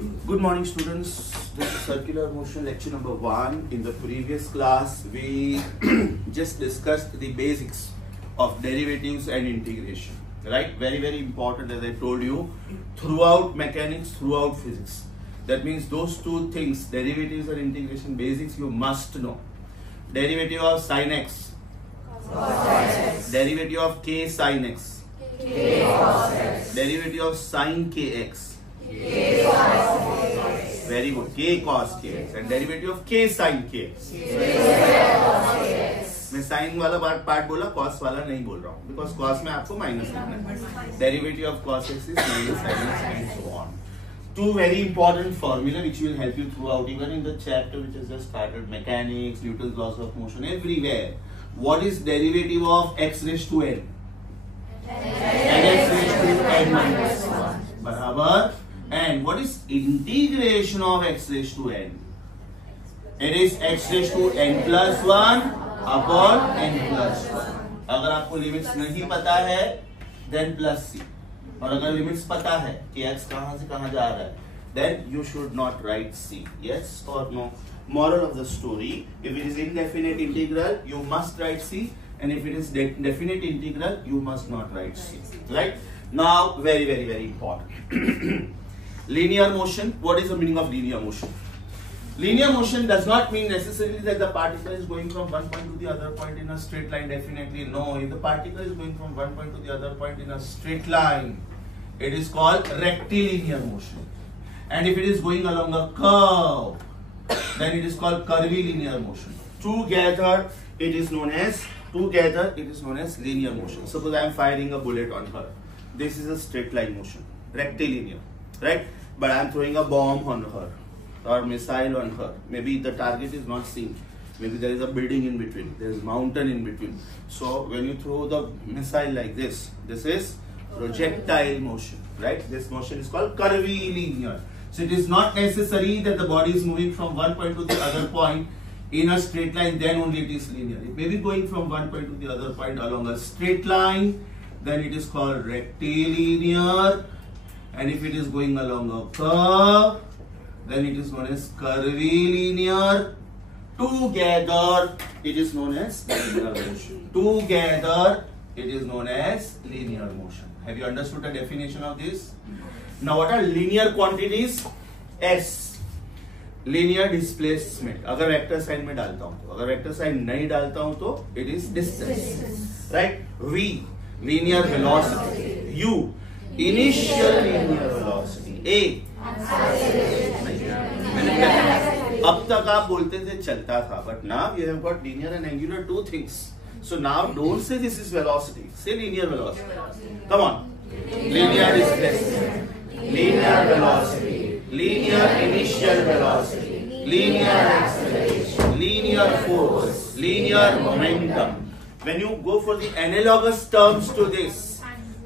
Good morning, students. This is circular motion lecture number 1. In the previous class, we just discussed the basics of derivatives and integration. Right? Very, very important, as I told you, throughout mechanics, throughout physics. That means those two things, derivatives and integration basics, you must know. Derivative of sin x, cos x. Derivative of k sin x, k cos x. Derivative of sin kx, k cos. Very good. K cos kx. And derivative of k sin kx. मैं sign वाला part बोला, cos वाला नहीं बोल रहा हूँ, because cos में आपको माइनस लिखना है. Derivative of cos x is minus sin x and so on. Two very important formula which will help you throughout, even in the chapter which has just started, mechanics, Newton's laws of motion, everywhere. What is derivative of x raised to n? X raised to n minus 1. बराबर. And what is integration of x raised to n? It is x raised to n plus 1 upon n plus 1. अगर आपको limits नहीं पता है, then plus c. और अगर limits पता है कि x कहां से कहां जा रहा है, then you should not write c. Yes or no? Moral of the story: if it is indefinite integral, you must write c, and if it is definite integral, you must not write c. Right? Now, very, very, very important. Linear motion. What is the meaning of linear motion? Linear motion does not mean necessarily that the particle is going from one point to the other point in a straight line. Definitely no. If the particle is going from one point to the other point in a straight line, it is called rectilinear motion. And if it is going along a curve, then it is called curvilinear motion. Together it is known as linear motion. Suppose I am firing a bullet on her. This is a straight line motion, rectilinear, right? But I am throwing a bomb on her or missile on her. Maybe the target is not seen. Maybe there is a building in between. There is a mountain in between. So when you throw the missile like this is projectile motion, right? This motion is called curvilinear. So it is not necessary that the body is moving from one point to the other point in a straight line, then only it is linear. It may be going from one point to the other point along a straight line, then it is called rectilinear. And if it is going along a curve, then it is known as curvilinear. Together, it is known as linear motion. Together, it is known as linear motion. Have you understood the definition of this? Now, what are linear quantities? S. Linear displacement. अगर vector sign में डालता हूँ तो, अगर vector sign नहीं डालता हूँ तो it is distance, right? V. Linear velocity. U. Initial linear velocity. A. अब तक आप बोलते थे चलता था, but now you have got linear and angular, two things. So now don't say this is velocity, say linear velocity. Come on. Linear displacement, linear velocity, linear initial velocity, linear acceleration, linear force, linear momentum. When you go for the analogous terms to this,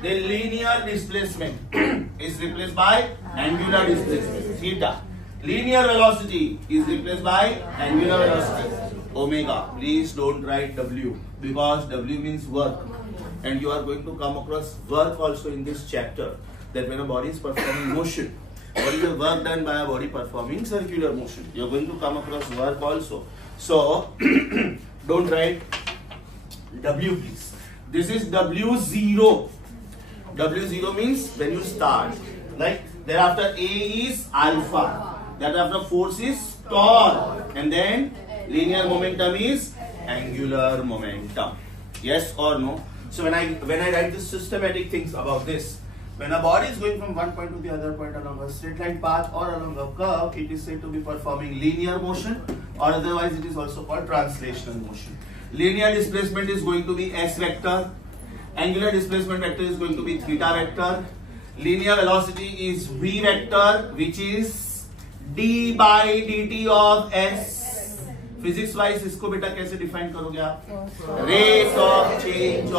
the linear displacement is replaced by angular displacement, theta. Linear velocity is replaced by angular velocity, omega. Please don't write W, because W means work. And you are going to come across work also in this chapter, that when a body is performing motion, what is the work done by a body performing circular motion? You are going to come across work also. So, don't write W, please. This is W0. W0 means when you start, like thereafter A is alpha, thereafter force is tau, and then linear momentum is angular momentum. Yes or no? So when I write the systematic things about this, when a body is going from one point to the other point along a straight line path or along a curve, it is said to be performing linear motion, or otherwise it is also called translational motion. Linear displacement is going to be S vector. Angular displacement vector is going to be theta vector. Linear velocity is V vector, which is d by dt of S. Physics wise इसको बेटा कैसे define करोगे आप? Rate of change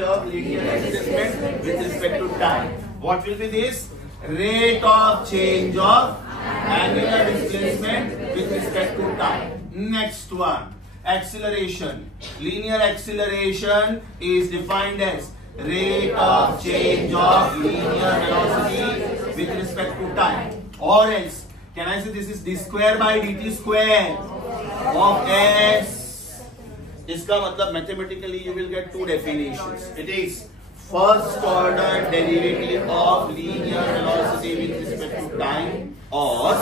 of linear displacement with respect to time. What will be this? Rate of change of angular displacement with respect to time. Next one, acceleration. Linear acceleration is defined as rate of change of linear velocity with respect to time. Or else, can I say this is d square by dt square of s? इसका मतलब mathematically you will get two definitions. It is first order derivative of linear velocity with respect to time, or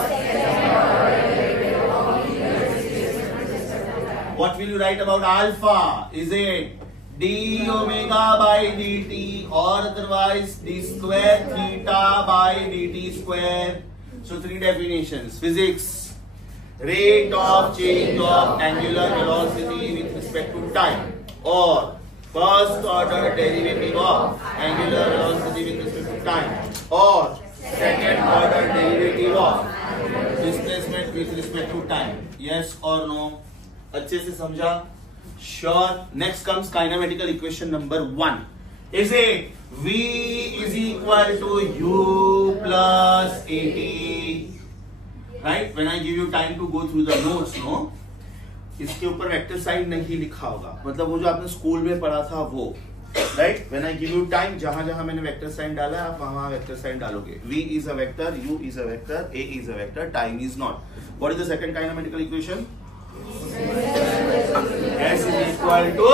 what will you write about alpha? Is it d omega by dt, or otherwise d square theta by dt square? So three definitions. Physics, rate of change of angular velocity with respect to time, or first order derivative of angular velocity with respect to time, or second order derivative of displacement with respect to time. Yes or no? अच्छे से समझा? Sure. Next comes kinematical equation number 1. Is it V is equal to U plus AT? Right? When I give you time to go through the notes, no? इसके ऊपर vector sign नहीं लिखा होगा, मतलब वो जो आपने स्कूल में पढ़ा था वो, right? When I give you time, जहां जहां मैंने वेक्टर साइन डाला है आप वहां वेक्टर साइन डालोगे. V is a vector, U is a vector, A is a vector, time is not. What is the second kinematical equation? S is equal to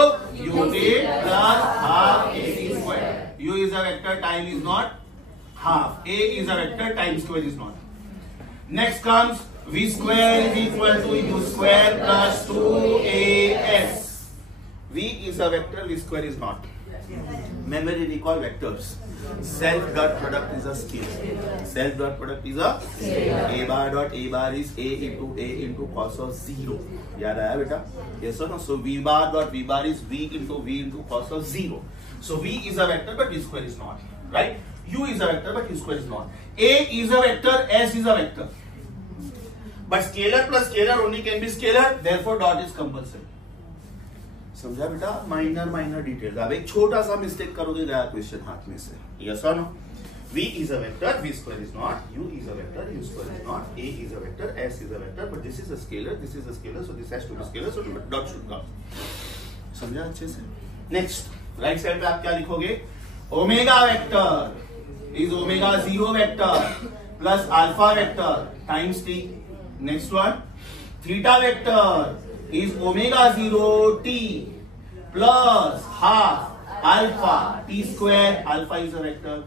UT plus half AT square. U is a vector, time is not. Half A is a vector, time square is not. Next comes V square is equal to U square plus 2AS. V is a vector, V square is not. Memory recall vectors. Self dot product is a scalar. Self dot product is a scalar. A bar dot A bar is A into cos of 0. याद आया बेटा? Yes or no? So V bar dot V bar is V into cos of 0. So V is a vector but V square is not. Right? U is a vector but U square is not. A is a vector, S is a vector. But scalar plus scalar only can be scalar, therefore dot is compulsory. समझा बेटा? Minor details. अब एक छोटा सा mistake करोगे गया question हाथ में से. Yes or no? V is a vector, V square is not. U is a vector, U square is not. A is a vector, S is a vector. But this is a scalar, this is a scalar, so this has to be scalar, so dot should come. समझा अच्छे से? Next, right side पे आप क्या लिखोगे? Omega vector is omega 0 vector plus alpha vector times t. Next one, theta vector is omega 0 t plus half alpha t square. Alpha is a vector.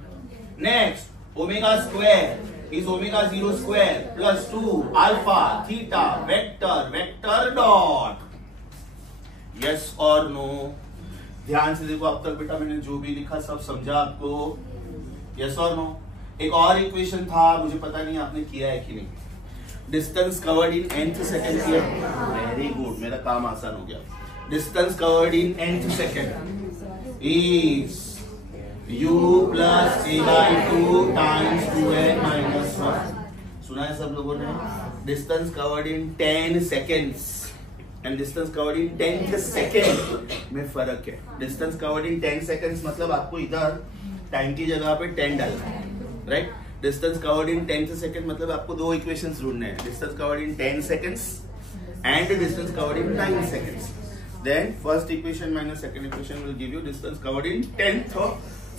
Next, omega square is omega 0 square plus 2 alpha theta vector dot. Yes or no? ध्यान से देखो, अब तक बेटा मैंने जो भी लिखा सब समझा आपको? Yes or no? एक और इक्वेशन था, मुझे पता नहीं आपने किया है कि नहीं. Distance covered in nth second किया. वेरी गुड, मेरा काम आसान हो गया. Distance covered in nth second is u plus a by 2 times 2n minus 1. सुना है सब लोगों ने? Distance covered in 10 seconds and distance covered in 10th second में फर्क है. डिस्टेंस कवर्ड इन 10 सेकेंड्स मतलब आपको इधर टाइम की जगह पे 10 डालना है, राइट? डिस्टेंस कवर्ड इन 10th सेकेंड मतलब आपको दो इक्वेशंस ढूंढने हैं. Distance covered in 10 seconds and distance covered in 9 seconds. Then first equation minus second equation will give you distance covered in 10th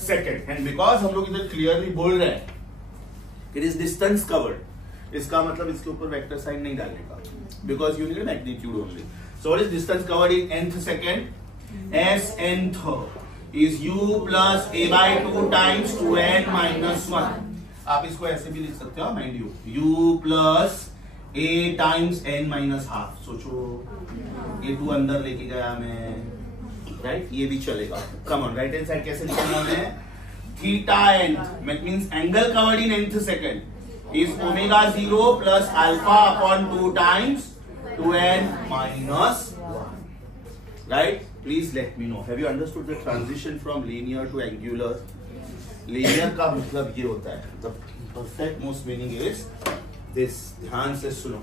second. And because हम लोग इधर clearly बोल रहे हैं it is distance covered, इसका मतलब इसके ऊपर वेक्टर साइन नहीं डालने का, because you need magnitude only. So what is distance covered in nth second? S nth is u plus a by 2 times 2n minus 1. आप इसको ऐसे भी लिख सकते हो, mind you, u plus a times n minus half. सोचो ये 2 अंदर लेके गया मैं, राइट? ये भी चलेगा. Come on, right hand side कैसे लिखना है? Theta nth, which means angle covered in nth second is omega 0 plus alpha upon 2 times 2n minus 1. Right? Please let me know. Have you understood the transition from linear to angular? Linear का मतलब ये होता है. The perfect most meaning is this. ध्यान से सुनो.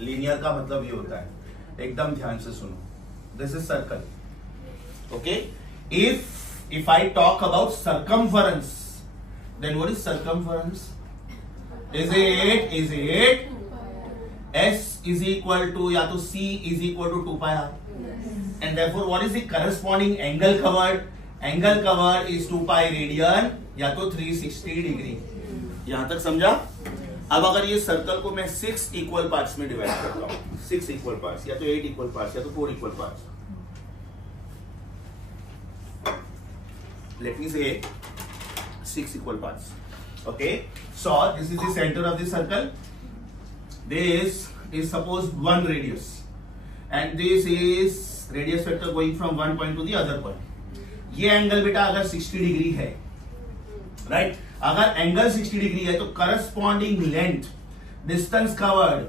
Linear का मतलब ये होता है. एकदम ध्यान से सुनो. This is circle. Okay? If I talk about circumference, then what is circumference? Is it S is equal to या तो C is equal to 2 pi r, and therefore what is the corresponding angle covered? Angle covered is 2 pi radian या तो 360 degree. यहां तक समझा? अब अगर ये सर्कल को मैं 6 इक्वल पार्ट्स में डिवाइड करता हूं, 6 इक्वल पार्ट्स या तो 8 इक्वल पार्ट्स या तो 4 equal parts, let me say 6 equal parts. Okay, so this is the center of the circle. This is suppose 1 radius and this is radius vector going from one point to the other point. ये angle बेटा अगर 60 degree है, right, अगर angle 60 degree है तो corresponding length distance covered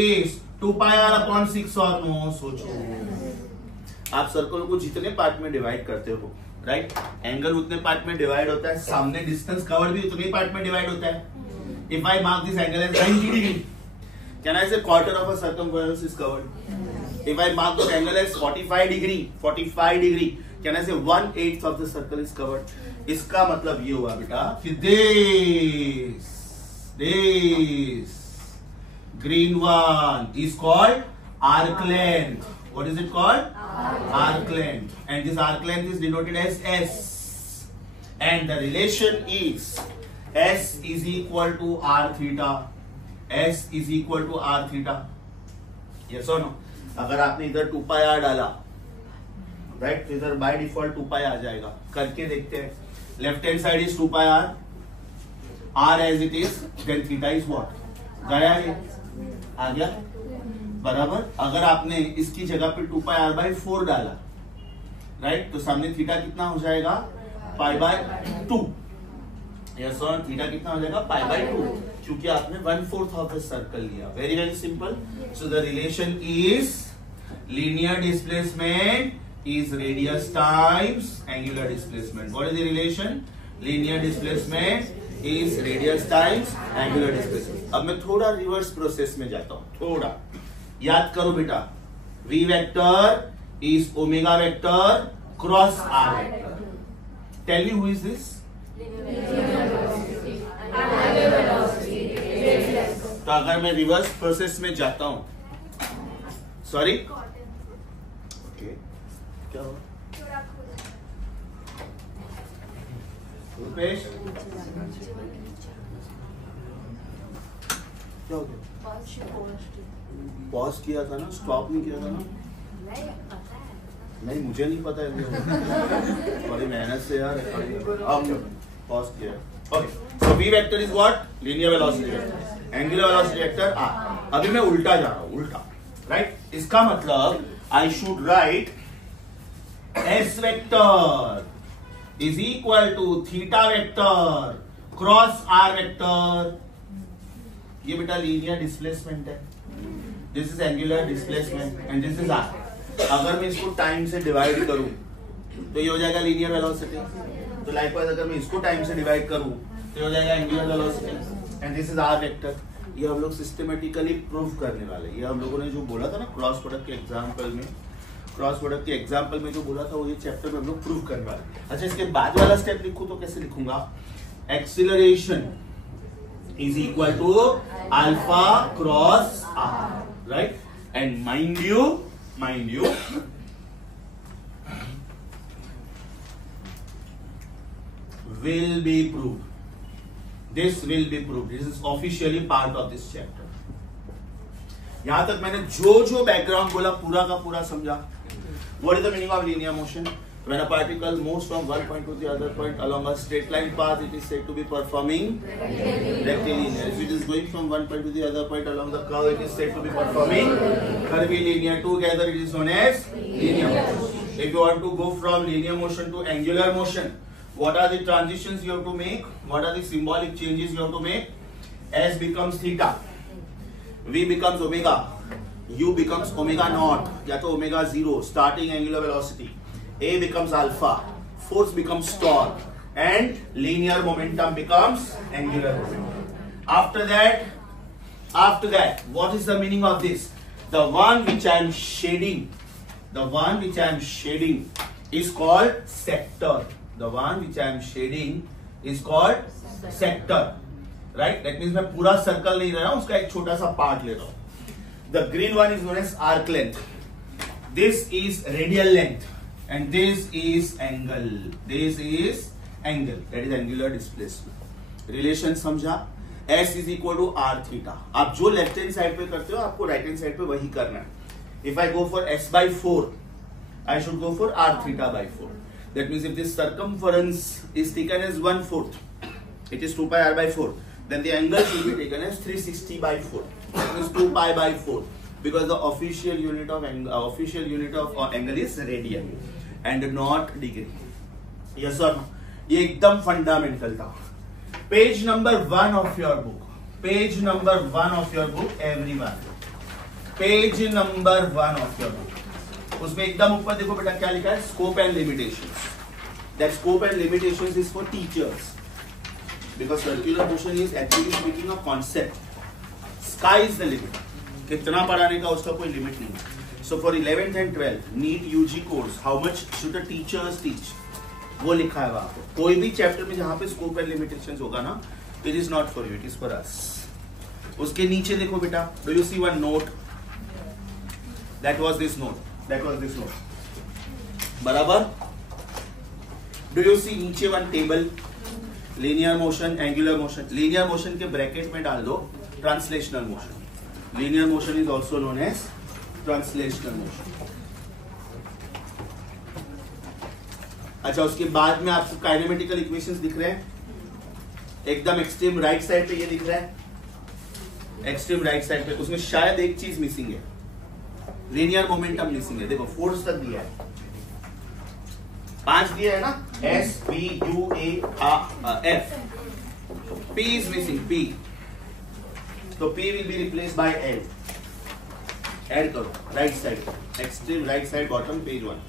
is 2 pi r upon 6 और no. सोचो आप सर्कल को जितने पार्ट में डिवाइड करते हो, राइट, एंगल उतने पार्ट में डिवाइड होता है, सामने डिस्टेंस कवर्ड भी उतने पार्ट में डिवाइड होता है। If I mark this angle as 90 degree, can I say quarter of a circumference is covered? If I mark the angle as 45 degree, can I say 1/8 of the circle is covered? इसका मतलब ये हुआ बेटा कि this green one is called arc length. What is it called? Arc length. And this arc length is denoted as S. And the relation is S is equal to R theta. S is equal to R theta. Yes or no? अगर आपने इधर 2 पाई R डाला, right, तो इधर by default 2 पाई आ जाएगा। करके देखते हैं। Left hand side is 2 pi R. R as it is, then theta is what? गया ये, आ गया बराबर। अगर आपने इसकी जगह पे 2 पाई r बाई 4 डाला, राइट, तो सामने थीटा कितना हो जाएगा? Pi by 2। यस और थीटा कितना हो जाएगा? पाई बाय 2, क्योंकि आपने 1/4 ऑफ द सर्कल लिया। Very very simple. So the relation is linear displacement is radius times angular displacement. What is the relation? Linear displacement is radius times angular displacement. अब मैं थोड़ा reverse process में जाता हूं, थोड़ा याद करो बेटा। V vector is omega vector cross R vector. Tell me who is this? तो अगर मैं रिवर्स प्रोसेस में जाता हूं, सॉरी, ओके, क्या हुआ रुपेश? क्या हो गया? पॉज किया था ना, स्टॉप नहीं किया था ना? नहीं, मुझे नहीं पता है, बड़ी मेहनत से यार। पॉज किया। Okay, so V vector is what? Linear velocity vector, angular velocity vector R। अभी मैं उल्टा जा रहा हूं, उल्टा, राइट। इसका मतलब I should write S vector is equal to theta vector cross R vector. ये बेटा लीनियर डिस्प्लेसमेंट है, this is angular displacement and this is R। अगर मैं इसको टाइम से डिवाइड करूं तो ये हो जाएगा लीनियर वेलोसिटी। तो लाइकवाइज अगर मैं इसको टाइम से डिवाइड करूं तो ये हो जाएगा angular velocity and this is R vector. ये हम लोग सिस्टमेटिकली प्रूव करने वाले। ये हम लोगों ने जो बोला था ना क्रॉस प्रोडक्ट के एग्जांपल में, क्रॉस प्रोडक्ट के एग्जांपल में जो बोला था वो ये चैप्टर में हम लोग प्रूव करने वाले। अच्छा, इसके बाद वाला स्टेप लिखूं तो कैसे लिखूंगा? Acceleration is equal to alpha cross R, right? And mind you, will be proved. This will be proved. This is officially part of this chapter. यहां तक मैंने जो बैकग्राउंड बोला पूरा का पूरा समझा। What is the meaning of linear motion? When a particle moves from one point to the other point along a straight line path, it is said to be performing rectilinear. If it is going from one point to the other point along the curve, it is said to be performing curvilinear. Together, it is known as linear motion. If you want to go from linear motion to angular motion, what are the transitions you have to make? What are the symbolic changes you have to make? S becomes theta, V becomes omega, U becomes omega naught, या तो omega 0, starting angular velocity. A becomes alpha, force becomes torque, and linear momentum becomes angular momentum. After that, what is the meaning of this? The one which I am shading is called sector. The one which I am shading is called sector, right? That means मैं पूरा circle नहीं ले रहा हूं, उसका एक छोटा सा पार्ट ले रहा हूं। The green one is known as arc length. This is radial length. and this is angle. This is angle, that is angular displacement. Relation समझा? S is equal to r theta. आप जो left hand side पे करते हो आपको right hand side पे वही करना है. If I go for S by 4, I should go for r theta by 4. That means if this circumference is taken as 1/4, it is 2 pi r by 4. Then the angle should be taken as 360 by 4. That means 2 pi by 4. Because the official unit of angle is radian and not degree. Yes or no? ये एकदम fundamental था. Page number 1 of your book. Page number 1 of your book everyone. Page number 1 of your book. उसमें एकदम ऊपर देखो बेटा क्या लिखा है, scope and limitations. That scope and limitations is for teachers because circular motion is actually speaking a concept. Sky is the limit. कितना पढ़ाने का उसका कोई लिमिट नहीं. So for 11th and 12th NEET UG course how much should the teachers teach, वो लिखा है वहां पे. कोई भी चैप्टर में जहां पे स्कोप एंड लिमिटेशंस होगा ना, it is not for you, it is for us. उसके नीचे देखो बेटा, do you see one note? That was this note. That was this note. बराबर. डू यू सी नीचे one table, linear motion, angular motion. Linear motion के bracket में डाल दो translational motion. Linear motion is also known as translational motion. अच्छा, उसके बाद में आपको काइनेमेटिकल इक्वेशंस दिख रहे हैं. एकदम एक्सट्रीम राइट साइड पे ये दिख रहा है. एक्सट्रीम राइट साइड पे उसमें शायद एक चीज मिसिंग है, लीनियर मोमेंटम मिसिंग है. देखो फोर्स तक दिया है, 5 दिया है ना, S P U A F. P is missing, P. तो P will be replaced by L. Add करो right side, extreme right side bottom page 1.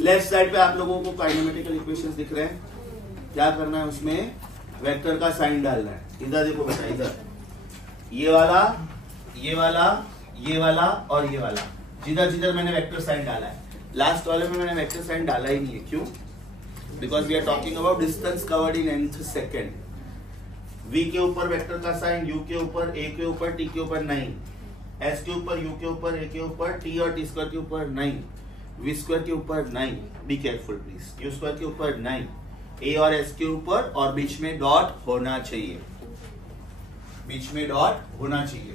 Left side पे आप लोगों को काइनेमेटिकल इक्वेशंस दिख रहे हैं. क्या करना है, उसमें वेक्टर का साइन डालना है. इधर देखो बेटा, इधर ये वाला, ये वाला, ये वाला और ये वाला. जिधर जिधर मैंने वेक्टर साइन डाला है, लास्ट वाले में मैंने वेक्टर साइन डाला ही नहीं है. क्यों? Because we are talking about distance covered in nth second. V के ऊपर वेक्टर का साइन, U के ऊपर, A के ऊपर, T के ऊपर नहीं. S के ऊपर, U के ऊपर, A के ऊपर, T और T स्क्वायर के ऊपर नहीं. V स्क्वायर के ऊपर नहीं. Be careful please. U square के ऊपर नहीं. A और S के ऊपर, और बीच में डॉट होना चाहिए. बीच में डॉट होना चाहिए.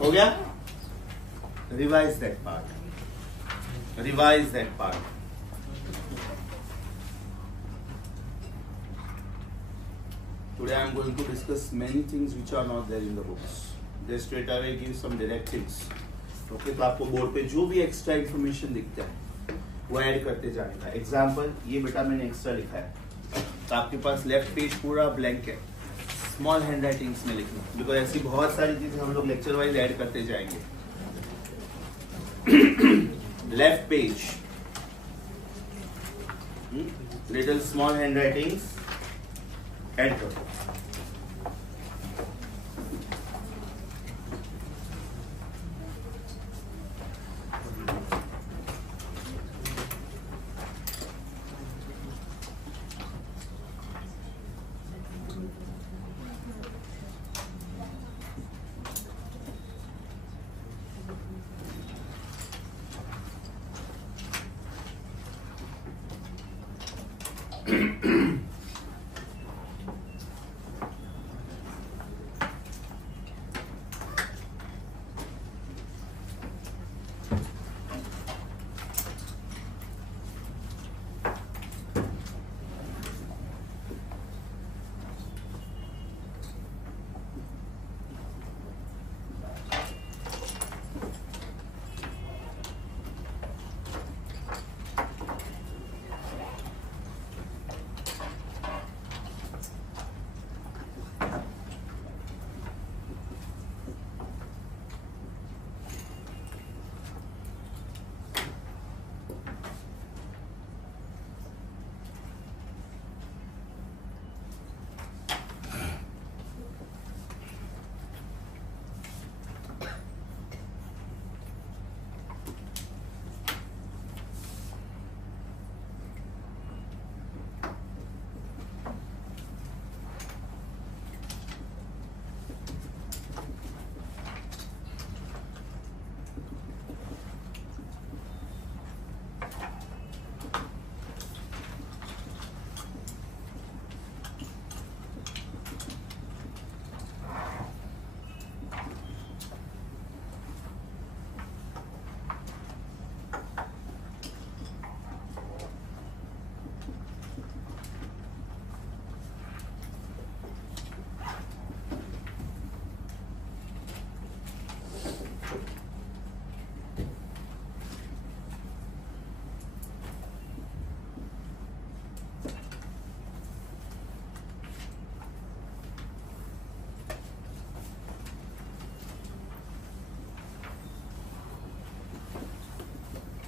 हो गया? Revise that part. Revise that part. Today I am going to discuss many things which are not there in the books. They straight away give some directives. Okay, तो आपको बोर्ड पे जो भी एक्स्ट्रा इन्फॉर्मेशन दिखता है वो add करते जाने का. एग्जाम्पल, ये बेटा मैंने एक्स्ट्रा लिखा है, तो आपके पास लेफ्ट पेज पूरा ब्लैंक है. स्मॉल हैंड राइटिंग्स में लिखना, बिकॉज ऐसी बहुत सारी चीजें हम लोग लेक्चर वाइज ऐड करते जाएंगे. Left page, little small hand writings add करो.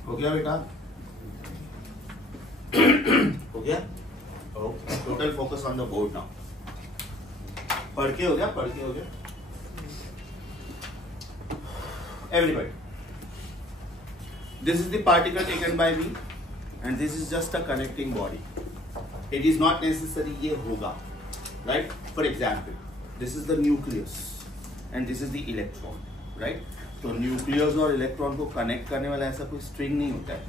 हो गया बेटा? हो गया? Okay, total focus on the board now. पढ़ के हो गया? पढ़ के हो गया? Everybody, this is the particle taken by me and this is just a connecting body. It is not necessary ये होगा, right? For example, this is the nucleus and this is the electron, right? तो nucleus और electron को connect करने वाला ऐसा कोई string नहीं होता है,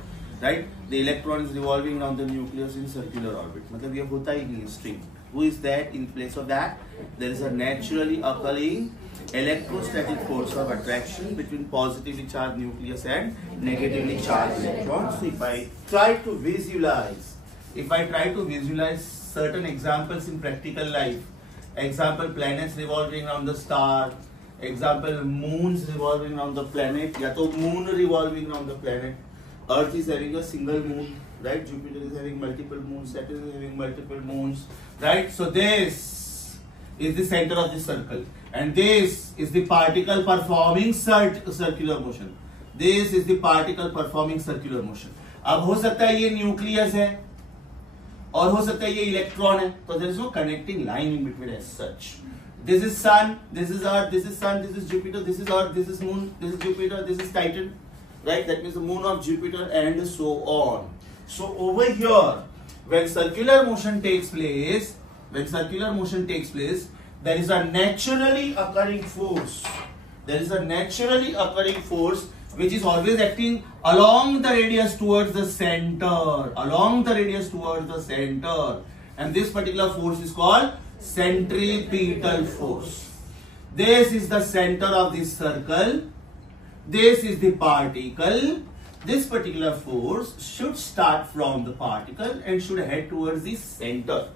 right? The electron is revolving around the nucleus in circular orbit. मतलब ये होता ही नहीं है string. Who is that? In place of that, there is a naturally occurring electrostatic force of attraction between positively charged nucleus and negatively charged electrons. So if I try to visualize certain examples in practical life, example planets revolving around the star, example moons revolving around the planet, या तो moon revolving around the planet, Earth is having a single moon, right? Jupiter is having multiple moons, Saturn is having multiple moons, right? So this is the center of the circle, and this is the particle performing circular motion. This is the particle performing circular motion. अब हो सकता है ये nucleus है और हो सकता है ये इलेक्ट्रॉन है, तो there is no connecting line in between as such. This is sun, this is earth, this is sun, this is Jupiter, this is earth, this is moon, this is Jupiter, this is Titan, right? That means the moon of Jupiter and so on. So over here, when circular motion takes place, there is a naturally occurring force. There is a naturally occurring force which is always acting along the radius towards the center. Along the radius towards the center. And this particular force is called centripetal force. This is the center of this circle. This is the particle. This particular force should start from the particle and should head towards the center.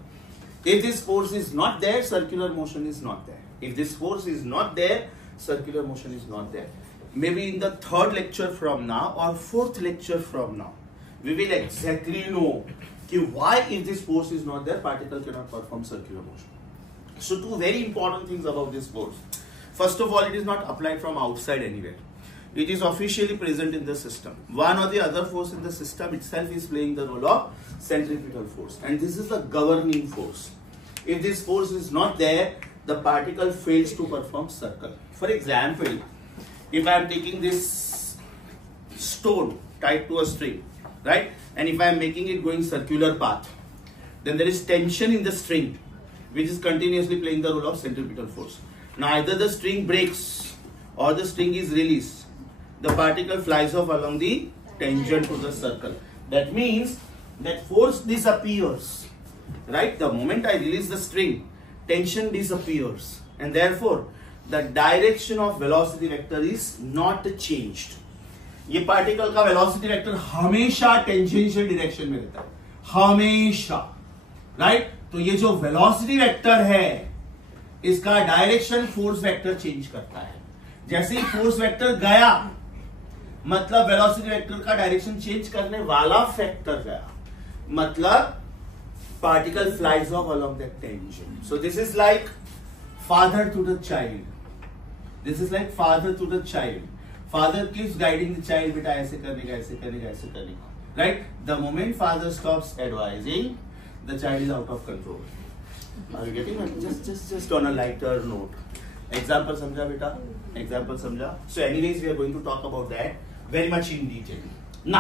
If this force is not there, circular motion is not there. If this force is not there, circular motion is not there. Maybe in the third lecture from now or fourth lecture from now, we will exactly know why if this force is not there, particle cannot perform circular motion. So two very important things about this force. First of all, it is not applied from outside anywhere. It is officially present in the system. One or the other force in the system itself is playing the role of centripetal force, and this is the governing force. If this force is not there, the particle fails to perform circle. For example, if I am taking this stone tied to a string, right, and if I am making it going circular path, then there is tension in the string which is continuously playing the role of centripetal force. Now either the string breaks or the string is released. The particle flies off along the tangent to the circle. That means that force disappears, right? The moment I release the string, tension disappears, and therefore the direction of velocity vector is not changed. ये particle का velocity vector हमेशा tangential direction में रहता है, हमेशा, right? तो ये जो velocity vector है, इसका direction force vector change करता है. जैसे ही force vector गया, मतलब वेलोसिटी वेक्टर का डायरेक्शन चेंज करने वाला फैक्टर गया, मतलब particle flies off along that tangent. So this is like father to the child. This is like father to the child. Father keeps guiding the child, बेटा ऐसे करने का, ऐसे करने का, ऐसे करने का, right? The moment father stops advising, the child is out of control. Are you getting? Just on a lighter note. Example समझा बेटा? एग्जाम्पल समझा? So anyways we are going to talk about that very much in detail. Now,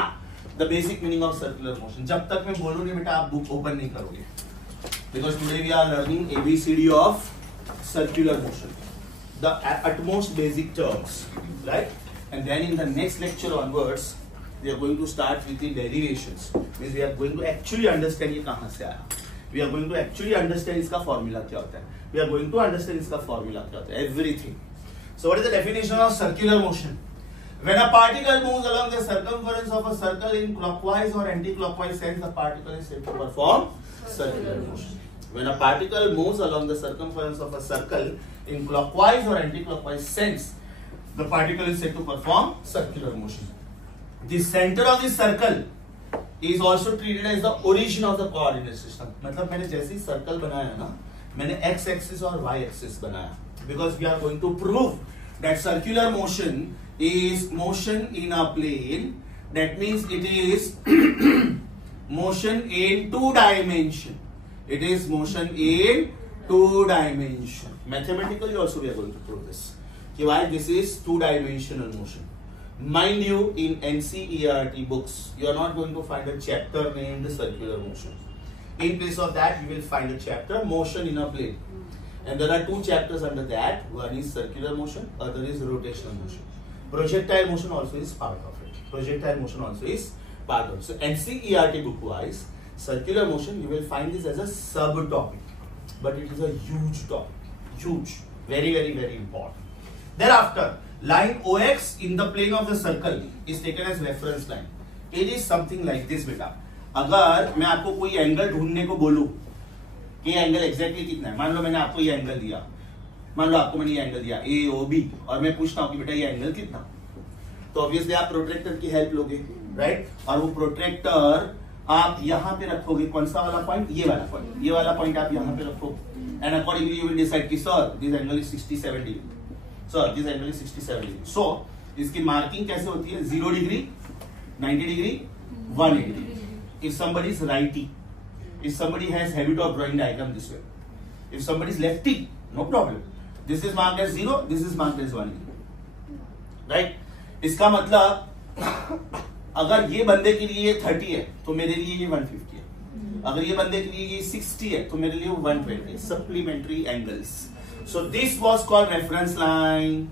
the basic meaning of circular motion. जब तक मैं बोलूँ नहीं बेटा, आप बुक ओपन नहीं करोगे. Because today we are learning ABCD of circular motion, the utmost basic terms, right? And then in the next lecture onwards, we are going to start with the derivations. Means we are going to actually understand ये कहाँ से आया. We are going to actually understand इसका formula क्या होता है. We are going to understand इसका formula क्या होता है. Everything. So what is the definition of circular motion? When a particle moves along the circumference of a circle in clockwise or anti-clockwise sense, the particle is said to perform circular motion. When a particle moves along the circumference of a circle in clockwise or anti-clockwise sense, the particle is said to perform circular motion. The center of the circle is also treated as the origin of the coordinate system. मतलब मैंने जैसे ही circle बनाया ना, मैंने x axis और y axis बनाया, because we are going to prove that circular motion is motion in a plane that means it is motion in 2 dimension. It is motion in 2 dimension. Mathematically also we are going to prove this. Why this is 2-dimensional motion. Mind you, in NCERT books, you are not going to find a chapter named circular motion. In place of that, you will find a chapter motion in a plane. And there are 2 chapters under that. One is circular motion, other is rotational motion. Projectile motion also is part of it. Projectile motion also is part of it. So NCERT book wise, circular motion, you will find this as a subtopic. But it is a huge topic. Huge. Very, very, very important. Thereafter, line OX in the plane of the circle is taken as reference line. It is something like this बेटा. अगर मैं आपको कोई angle ढूंढने को बोलूं कि angle exactly कितना है, मान लो मैंने आपको ये एंगल दिया, मान लो आपको मैंने ये एंगल दिया AOB और मैं पूछता हूं कि बेटा ये एंगल कितना, तो ऑब्वियसली आप प्रोट्रैक्टर की हेल्प लोगे, राइट? और वो प्रोट्रैक्टर आप यहां पे रखोगे, कौन सा वाला पॉइंट? ये वाला पॉइंट, ये वाला पॉइंट आप यहां पे रखो and accordingly you will decide कि sir this angle is 67 degree, sir this angle is 67 degree. So इसकी मार्किंग कैसे होती है? 0 degree, 90 degree, 180 degree. If somebody is righty, if somebody has habit of drawing diagram this way, if somebody is lefty, no problem. This is marked as 0, this is marked as 1 degree, right? इसका मतलब अगर ये बंदे के लिए 30 है तो मेरे लिए ये 150 है, अगर ये बंदे के लिए ये 60 है तो मेरे लिए 120. Supplementary angles. So this was called reference line,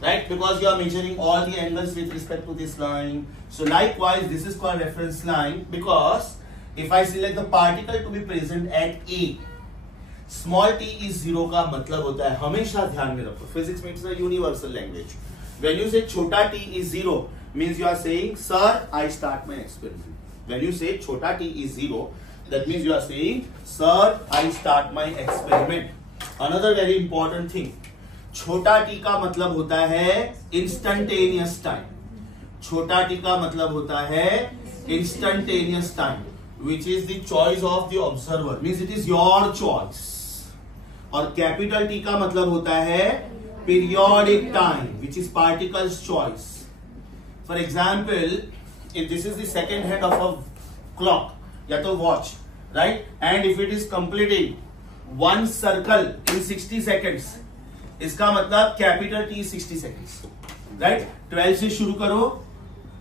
right? Because you are measuring all the angles with respect to this line. So likewise, this is called reference line because if I select the particle to be present at A, small t is 0 का मतलब होता है, हमेशा ध्यान में रखो, physics में it's a universal language. When you say छोटा t is 0, means you are saying, sir, I start my experiment. When you say छोटा t is 0, that means you are saying, sir, I start my experiment. Another very important thing, छोटा t का मतलब होता है instantaneous time. छोटा t का मतलब होता है instantaneous time, which is the choice of the observer, means it is your choice. और capital T का मतलब होता है periodic time, which is particle's choice. For example, if this is the second hand of a clock या तो watch, right? And if it is completing one circle in 60 seconds, इसका मतलब capital T 60 seconds, right? 12 से शुरू करो,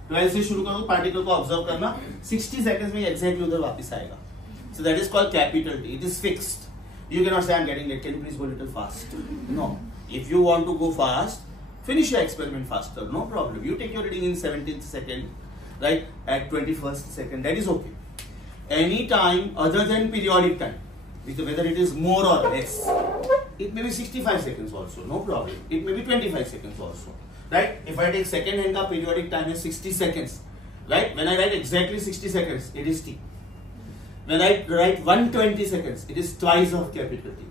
12 से शुरू करो, पार्टिकल को ऑब्जर्व करना, 60 seconds में एग्जैक्टली उधर वापस आएगा. So that is called capital T. It is fixed. You cannot say I'm getting late. Can you please go a little fast? No. If you want to go fast, finish your experiment faster. No problem. You take your reading in 17th second, right? At 21st second. That is okay. Any time other than periodic time, whether it is more or less, it may be 65 seconds also, no problem. It may be 25 seconds also, right? If I take second hand का periodic time is 60 seconds, right? When I write exactly 60 seconds, it is T. When I write 120 seconds, it is twice of capital T.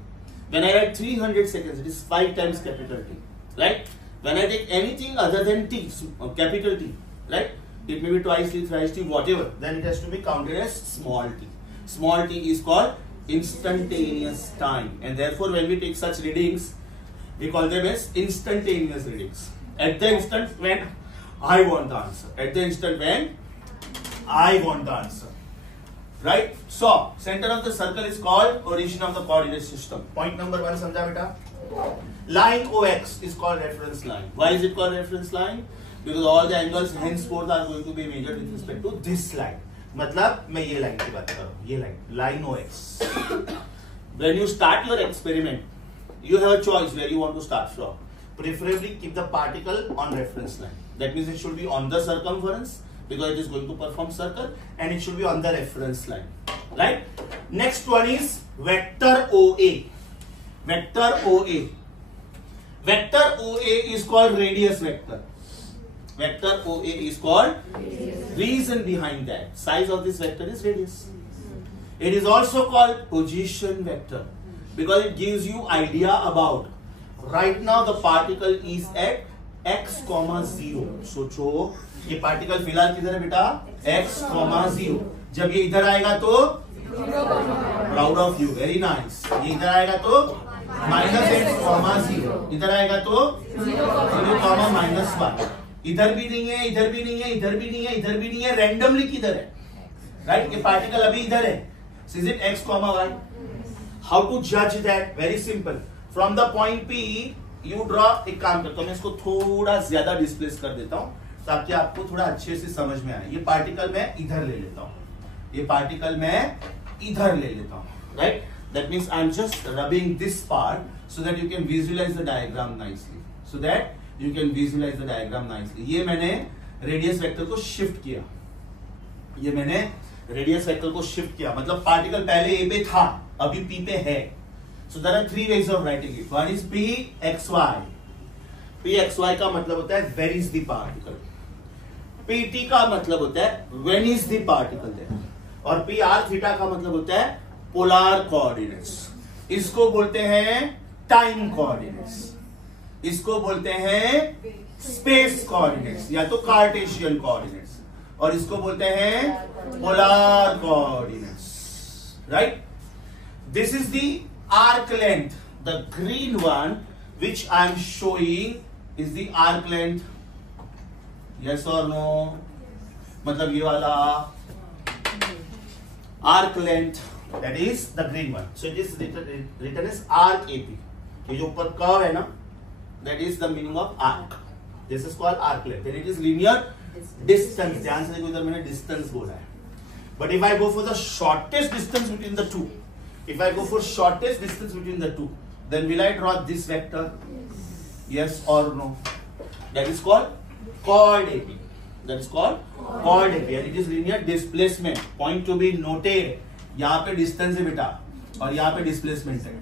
When I write 300 seconds, it is 5 times capital T, right? When I take anything other than T, capital T, right? It may be twice T, thrice T, whatever. Then it has to be counted as small t. Small t is called instantaneous time, and therefore when we take such readings, we call them as instantaneous readings. At the instant when I want the answer, at the instant when I want the answer, right? So center of the circle is called origin of the coordinate system. Point number 1 समझा बेटा? Line OX is called reference line. Why is it called reference line? Because all the angles henceforth are going to be measured with respect to this line. मतलब मैं ये line की बात कर रहा हूँ, ये line OX. When you start your experiment, you have a choice where you want to start from. Preferably keep the particle on reference line. That means it should be on the circumference because it is going to perform circle, and it should be on the reference line, right? Next one is vector OA. Vector OA. Vector OA is called radius vector. Vector OA is called reason behind that. Size of this vector is radius. It is also called position vector because it gives you idea about right now the particle is at x, 0. सोचो ये particle फिलहाल किधर है बेटा? x, 0. जब ये इधर आएगा तो proud of you, very nice. ये इधर आएगा तो -x, 0. इधर आएगा तो 0, -1. इधर भी नहीं है, इधर भी नहीं है, इधर भी नहीं है, इधर भी नहीं है, रैंडमली किधर है, राइट? ये पार्टिकल अभी इधर है, is it x, y? How to जज that? Very simple, from the point P you draw, एक काम करता हूं मैं इसको थोड़ा ज्यादा डिस्प्लेस कर देता हूं ताकि आपको थोड़ा अच्छे से समझ में आए। ये पार्टिकल मैं इधर ले लेता हूं, ये पार्टिकल मैं इधर ले लेता हूं, right? That means I am just rubbing this part so that you can visualise the diagram nicely, so that you can visualise the diagram nicely. ये मैंने रेडियस वेक्टर को शिफ्ट किया, ये मैंने रेडियस वेक्टर को शिफ्ट किया, मतलब particle पहले ए पे था, अभी पी पे है। So there are three ways of writing it. One is P X Y. P X Y का मतलब होता है where is the particle. PT का मतलब होता है when is the particle there. और पी आर थीटा का मतलब होता है पोलर कोऑर्डिनेट्स। इसको बोलते हैं टाइम कोऑर्डिनेट्स, इसको बोलते हैं स्पेस कोऑर्डिनेट्स या तो कार्टेशियन कोऑर्डिनेट्स, और इसको बोलते हैं polar coordinates, right? This is the arc length. The green one which I am showing is the arc length. Yes or no? मतलब ये वाला arc length, that is the green one. So it is written as arc AP. ये जो ऊपर curve है ना, that is the meaning of arc. This is called arc length. And it is linear distance. ध्यान से देखो, इधर मैंने distance बोला है. But if I go for the shortest distance between the two, if I go for shortest distance between the two, then will I draw this vector? Yes or no? That is called chord AP. That is called chord AP. And it is linear displacement. Point to be noted. यहाँ पे distance है बेटा, और यहाँ पे displacement है.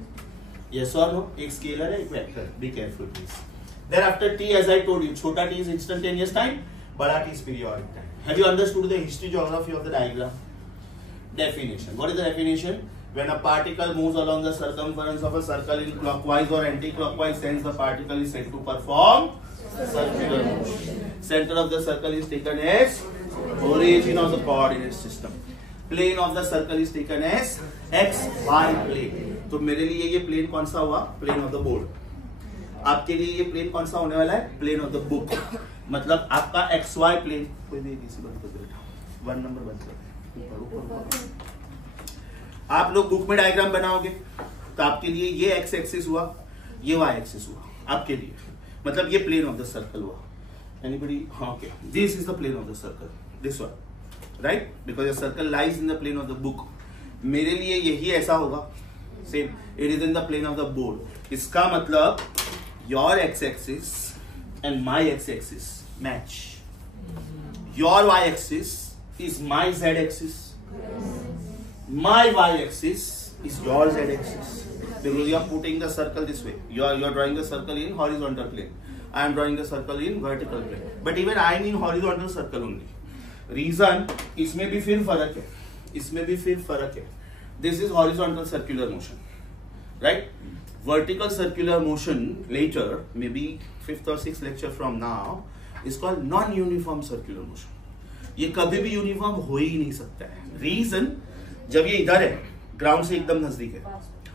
Yes or no? एक scalar है, एक vector. Be careful please. Thereafter T, as I told you, छोटा T is instantaneous time, बड़ा T is periodic time. Have you understood the history geography of the diagram? Definition. What is the definition? When a particle moves along the circumference of a circle in clockwise or anti-clockwise sense, the particle is said to perform circular motion. Center of the circle is taken as origin of the coordinate system. Plane of the circle is taken as x, y plane. तो मेरे लिए ये plane कौन सा हुआ? Plane of the board. आपके लिए ये प्लेन कौन सा होने वाला है? Plane of the book. मतलब आपका एक्स वाई प्लेन, कोई भी इसी बंद कर देता, 1 नंबर बंद कर। आप लोग बुक में डायग्राम बनाओगे तो आपके लिए ये एक्स एक्सिस हुआ, ये वाई एक्सिस हुआ आपके लिए, मतलब ये प्लेन ऑफ द सर्कल हुआ। एनीबॉडी? हाँ, okay, this is the plane of the circle, this one, right? Because the circle lies in the plane of the book. मेरे लिए यही ऐसा होगा, same, it is in the plane of the board. इसका मतलब your X axis and my X axis match. Your Y axis is my z axis, my y axis is your z axis, because you are putting the circle this way, you are drawing the circle in horizontal plane, I am drawing the circle in vertical plane, but even I am in horizontal circle only. Reason, इसमें भी फिर फर्क है, इसमें भी फिर फर्क है। This is horizontal circular motion, right? Vertical circular motion later, maybe 5th or 6th lecture from now, is called non-uniform circular motion. ये कभी भी यूनिफॉर्म हो ही नहीं सकता है। रीजन, जब ये इधर है ग्राउंड से एकदम नजदीक है,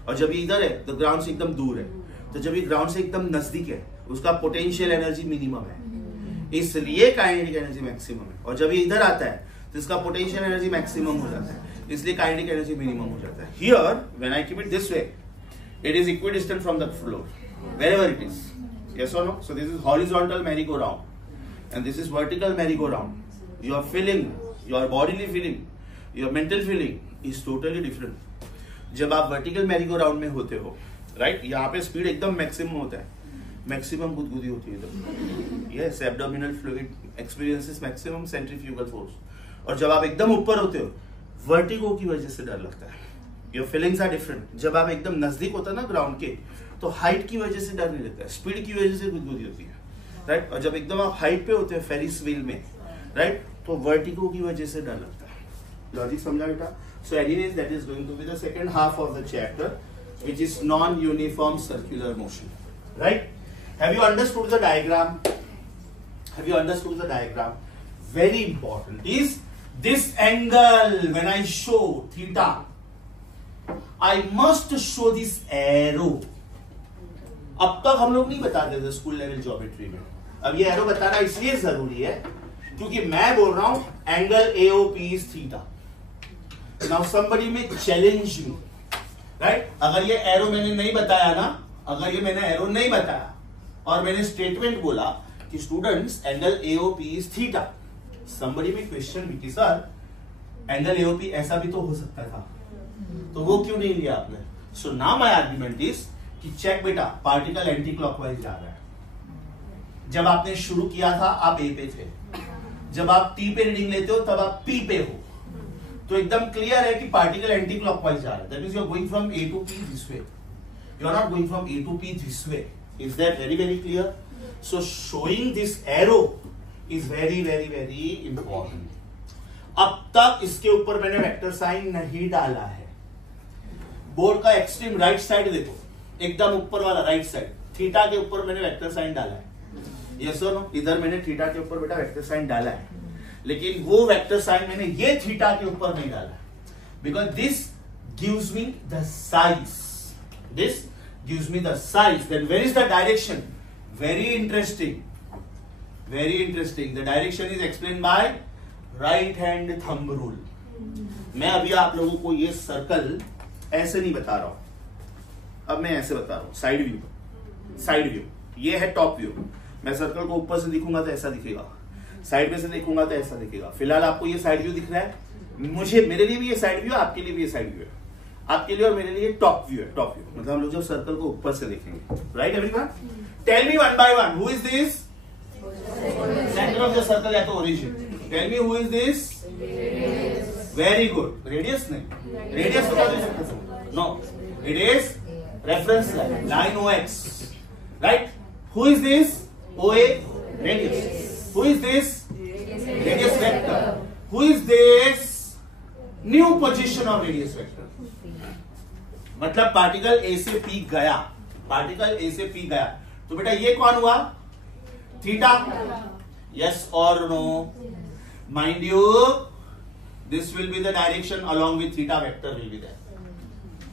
और जब ये इधर है तो ग्राउंड से एकदम दूर है, तो जब ये ग्राउंड से एकदम नजदीक है उसका पोटेंशियल एनर्जी मिनिमम है, इसलिए काइनेटिक एनर्जी मैक्सिमम है। और जब ये इधर आता है तो इसका पोटेंशियल एनर्जी मैक्सिमम हो जाता है, इसलिए काइनेटिक एनर्जी मिनिमम हो जाता है। Here when I keep it this way, it is equidistant from the floor wherever it is. Yes or no? So this is horizontal merry-go-round and this is vertical merry-go-round. Your feeling, your bodily feeling, your mental feeling is totally different. जब आप vertical merry-go-round में होते हो, right, यहाँ पे speed एकदम maximum होता है, मैक्सिमम गुदगुदी होती है इधर, yes, abdominal fluid experiences maximum centrifugal force. और जब आप एकदम ऊपर होते हो, वर्टिगो की वजह से डर लगता है, योर फीलिंग्स आर डिफरेंट। जब आप एकदम नजदीक होता है ना ग्राउंड के, तो हाइट की वजह से डर नहीं लगता है, स्पीड की वजह से गुदगुदी होती है, राइट? और जब एकदम आप हाइट पे होते हैं फेरिस व्हील में, राइट, तो वर्टिगो की वजह से डर लगता है। लॉजिक समझा बेटा? So anyways that is going to be the second half of the chapter which is non uniform circular motion, right? Have you understood the diagram? Have you understood the diagram? Very important is this angle. When I show theta, I must show this arrow. अब तक हम लोग नहीं बताते थे school level geometry में, अब ये एरो बताना इसलिए जरूरी है क्योंकि मैं बोल रहा हूं angle AOP is theta. Now somebody में चैलेंज मी, राइट? अगर ये एरो मैंने नहीं बताया ना, अगर ये मैंने एरो नहीं बताया और मैंने स्टेटमेंट बोला कि students angle AOP is theta, somebody में क्वेश्चन भी कि सर एंगल AOP ऐसा भी तो हो सकता था, तो वो क्यों नहीं लिया आपने? So now my argument is कि चेक बेटा, पार्टिकल एंटी क्लॉकवाइज जा रहा है। जब आपने शुरू किया था आप A पे थे, जब आप T पे रीडिंग लेते हो तब आप P पे हो, तो एकदम क्लियर है कि पार्टिकल एंटी क्लॉकवाइज जा रहा है। That means you are going from A to P this way, you are not going from A to P this way. Is that very very clear? So showing this arrow is very very very important. अब तक इसके ऊपर मैंने vector sign नहीं डाला है। Board का extreme right side देखो, एकदम ऊपर वाला राइट साइड, थीटा के ऊपर मैंने वेक्टर साइन डाला है। यस और नो? इधर मैंने थीटा के ऊपर बेटा वेक्टर साइन डाला है, लेकिन वो वेक्टर साइन मैंने ये थीटा के ऊपर नहीं डाला, because this gives me the size, this gives me the size. Then where is the direction? Very interesting, very interesting. The direction is explain by right hand thumb rule. मैं अभी आप लोगों को ये सर्कल ऐसे नहीं बता रहा हूं, अब मैं ऐसे बता रहा हूं, साइड व्यू, साइड व्यू। ये है टॉप व्यू। मैं सर्कल को ऊपर से दिखूंगा तो ऐसा दिखेगा, साइड में से देखूंगा तो ऐसा दिखेगा। फिलहाल आपको ये साइड व्यू दिख रहा है, मुझे, मेरे लिए भी ये साइड व्यू, आपके लिए भी ये साइड व्यू है, आपके लिए और मेरे लिए टॉप व्यू है। टॉप व्यू मतलब हम लोग जब सर्कल को ऊपर से देखेंगे, right everyone? Tell me one by one, who is this? Centre of the circle या तो origin. Tell me who is this? Very good. Radius नहीं, रेडियस बता दे सकते, no, it is reference line, line OX, right? Who is this? OA, radius. Who is this? Radius vector. Who is this? New position of radius vector. मतलब particle A से P गया, particle A से P गया, तो बेटा ये कौन हुआ? थीटा। यस और no? Mind you, this will be the direction along with theta vector will be there।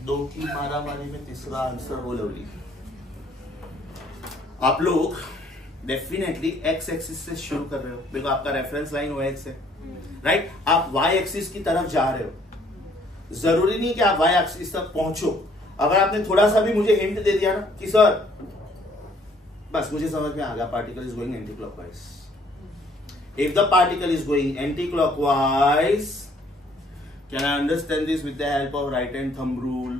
दो की मारामारी में तीसरा आंसर वो लवली। आप लोग डेफिनेटली एक्स एक्सिस से शुरू कर रहे हो, बिकॉज आपका रेफरेंस लाइन OX है, राइट? आप वाई एक्सिस की तरफ जा रहे हो। जरूरी नहीं कि आप वाई एक्सिस तक पहुंचो। अगर आपने थोड़ा सा भी मुझे हिंट दे दिया ना कि सर, बस मुझे समझ में आ गया, particle is going anti clockwise. If the particle is going anti-clockwise, can I understand this with the help of right hand thumb rule?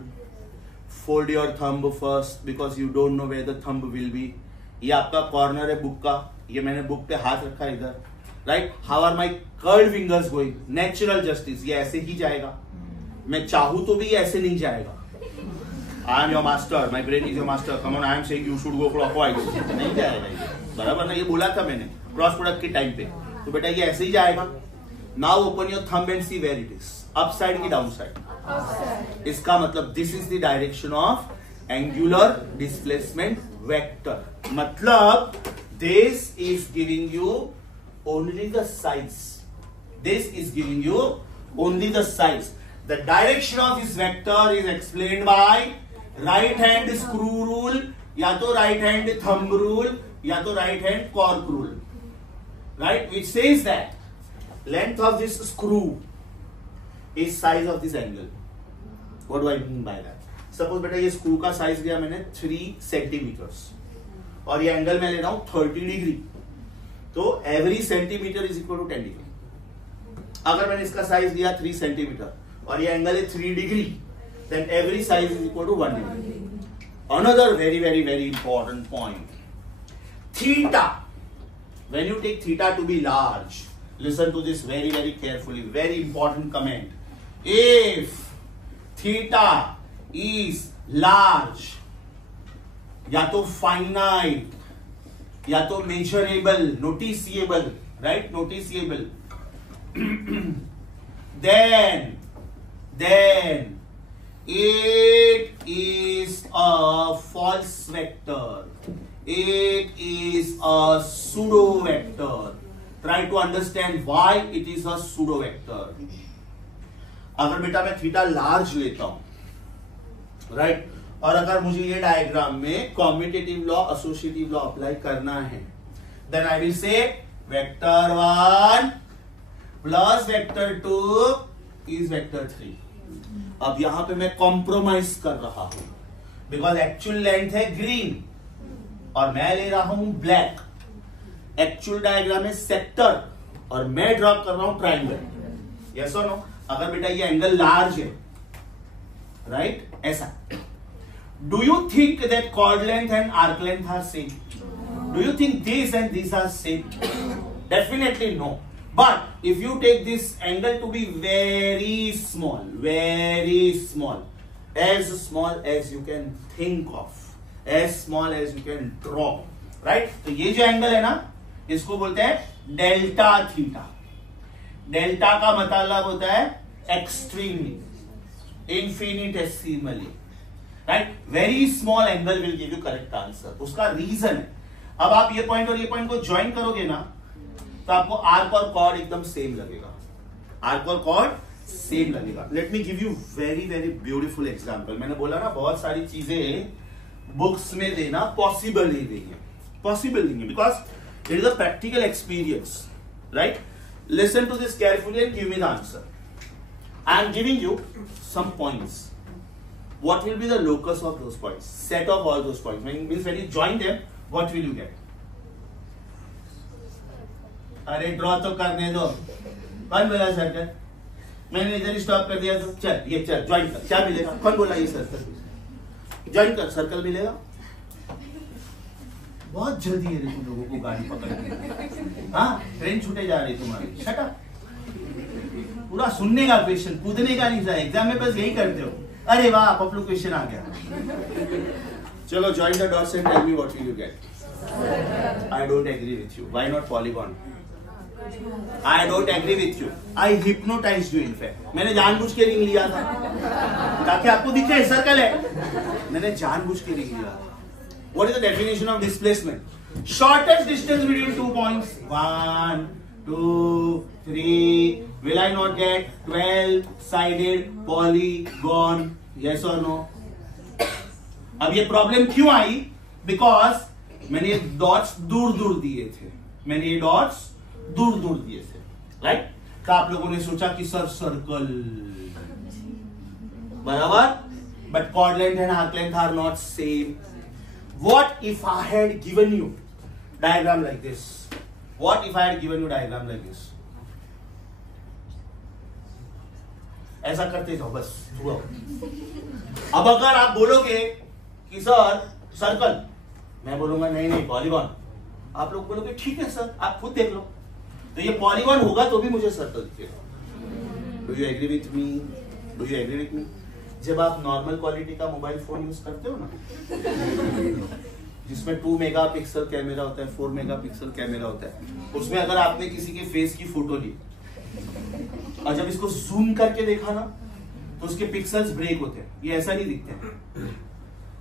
Fold your thumb first because you don't know where the thumb will be. ये आपका corner है book का, ये मैंने book पे हाथ रखा है इधर, right? How are my curled fingers going? Natural justice, ये ऐसे ही जाएगा। मैं चाहूं तो भी ऐसे नहीं जाएगा। I am your master, my brain is your master, come on, I am saying you should go clockwise. नहीं जाएगा ये, बराबर ना? ये बोला था मैंने क्रॉस प्रोडक्ट के टाइम पे, तो बेटा ये ऐसे ही जाएगा। Now open your thumb and see where it is, up side की डाउन साइड? इसका मतलब this is the direction of angular displacement vector. मतलब this is giving you only the size, this is giving you only the size. The direction of this vector is explained by right hand screw rule, या तो right hand thumb rule, या तो right hand cork rule, right, which says that length of this screw is size of this angle. What do I mean by that? Suppose बेटा ये screw का size दिया मैंने 3 centimetres और ये angle मैं ले रहा हूं 30 डिग्री, तो every centimetre is equal to 10 degree. अगर मैंने इसका साइज दिया 3 सेंटीमीटर और ये एंगल है 3 degree, then every size is equal to 1 degree. Another very very very important point, theta. When you take theta to be large, listen to this very very carefully, very important comment. If theta is large, या तो finite, या तो measurable, noticeable, right, noticeable, then it is a false vector. It is a pseudo vector. Try to understand why it is a pseudo vector. अगर बेटा मैं theta large लेता हूं, right, और अगर मुझे ये डायग्राम में commutative law, associative law apply करना है, then I will say vector 1 plus vector 2 is vector 3. अब यहां पे मैं कॉम्प्रोमाइज कर रहा हूं बिकॉज एक्चुअल लेंथ है ग्रीन और मैं ले रहा हूं ब्लैक. एक्चुअल डायग्राम है सेक्टर और मैं ड्रॉ कर रहा हूं ट्राइंगल. यस और नो? अगर बेटा ये एंगल लार्ज है, राइट, ऐसा, do you think that chord length and arc length are same? Do you think this and this are same? Definitely no. But if you take this angle to be very small as you can think of, as small as you can draw, right? तो ये जो angle है ना, इसको बोलते हैं delta theta. Delta का मतलब होता है extremely, infinitesimally, right? Very small angle will give you correct answer. उसका रीजन है, अब आप ये पॉइंट और ये पॉइंट को ज्वाइन करोगे ना, तो आपको आर्क और कॉर्ड एकदम सेम लगेगा. आर्क और कॉर्ड सेम लगेगा. Let me give you very very beautiful example. मैंने बोला ना बहुत सारी चीजें बुक्स में देना पॉसिबल नहीं देंगे, पॉसिबल नहीं है because it is a practical experience, right? Listen to this carefully and give me the answer. I am giving you some points. What will be the locus of those points? Set of all those points. When you join them, what will you get? अरे draw तो करने दो. कौन बोला circle? मैंने इधर stop कर दिया तो चल, ये चल ज्वाइन कर. क्या मिलेगा? कौन बोला ये सर्कल? ज्वाइन कर, सर्कल मिलेगा. बहुत जल्दी है तुम लोगों को गाड़ी पकड़ने. हाँ, ट्रेन छूटे जा रही तुम्हारी. Shut up. पूरा सुनने का क्वेश्चन, कूदने का नहीं. एग्जाम में बस यही करते हो. अरे वाह, पपलू क्वेश्चन आ गया. चलो, join the dots and tell me what will you get. I don't agree with you. Why not polygon? I don't agree with you. I hypnotized you in fact. मैंने जानबूझ के रिंग लिया था ताकि आपको दिखे सर्कल है. मैंने जानबूझ के रिंग लिया था. What is the definition of displacement? Shortest distance between 2 points. 1, 2, 3. Will I not get 12-sided polygon? Yes or no? अब ये प्रॉब्लम क्यों आई? Because मैंने ये डॉट्स दूर दूर दिए थे. राइट? तो आप लोगों ने सोचा कि सर सर्कल बराबर, but chord length and arc length are not same. What if I had given you diagram like this? ऐसा करते जाओ बस. अब अगर आप बोलोगे कि सर सर्कल, मैं बोलूंगा नहीं पॉलीगॉन. आप लोग बोलोगे ठीक है सर, आप खुद देख लो. तो ये पॉलीगॉन होगा तो भी मुझे सर्कल दिखेगा. Do you agree with me? जब आप नॉर्मल क्वालिटी का मोबाइल फोन यूज करते हो ना, जिसमें 2 मेगापिक्सल कैमरा होता है, 4 मेगापिक्सल कैमरा होता है, उसमें अगर आपने किसी के फेस की फोटो ली और जब इसको जूम करके देखा ना, तो उसके पिक्सल्स ब्रेक होते हैं. ये ऐसा नहीं दिखते हैं,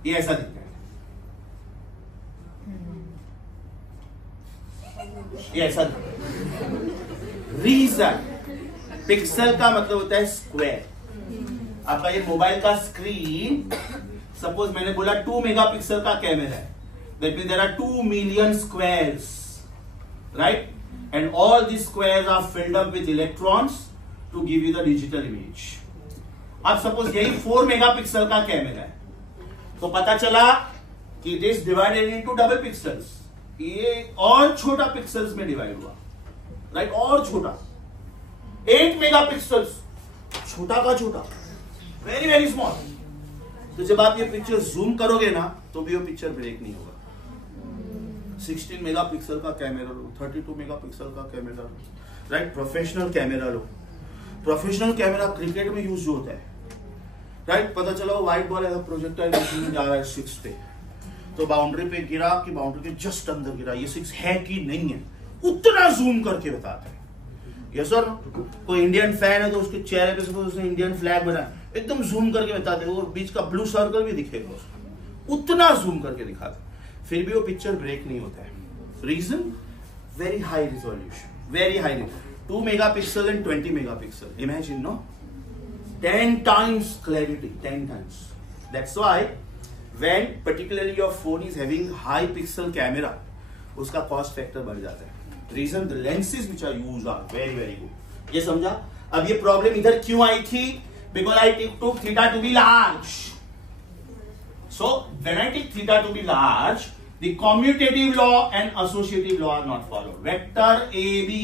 ये ऐसा दिखता है. ये ऐसा रीजन, पिक्सल का मतलब होता है स्क्वायर. आपका ये मोबाइल का स्क्रीन, सपोज मैंने बोला 2 मेगापिक्सल का कैमरा है, that means there are 2 million squares, right? And all these squares are filled up with electrons to give you the digital image. अब सपोज यही 4 मेगापिक्सल का कैमरा है, तो पता चला कि it is divided into double pixels. ये और छोटा पिक्सल्स में डिवाइड हुआ, राइट? और छोटा 8 मेगापिक्सल्स, छोटा का छोटा, वेरी वेरी स्मॉल. तो जब आप ये पिक्चर जूम करोगे ना, तो भी वो पिक्चर ब्रेक नहीं होगा. 16 मेगापिक्सल का कैमरा लो, 32 मेगापिक्सल का कैमरा लो, राइट? प्रोफेशनल कैमरा लो. प्रोफेशनल कैमरा क्रिकेट में यूज होता है, राइट? पता चला वो व्हाइट बॉल है, प्रोजेक्टाइल जा रहा है 6 पे, तो बाउंड्री पे गिरा कि बाउंड्री के जस्ट अंदर गिरा, ये 6 है कि नहीं है, उतना जूम करके बताते हैं. यस सर, कोई इंडियन फैन है तो उसके चेहरे पे सपोज उसने इंडियन फ्लैग बनाया, एकदम जूम करके बताते हैं, वो बीच का ब्लू सर्कल भी दिखेगा उसको, उतना जूम करके दिखाते, फिर भी वो पिक्चर ब्रेक नहीं होता है. Reason, very high resolution, very high. 2 megapixel and 20 megapixel, imagine no, 10 times clarity, 10 times. That's why when particularly your phone is having high pixel camera, उसका कॉस्ट फैक्टर बढ़ जाता है। Reason the lenses which are used are very very good. ये समझा? अब ये problem इधर क्यों आई थी? Because I took theta to be large. So when I take theta to be large, the commutative law and associative law are not followed. Vector A B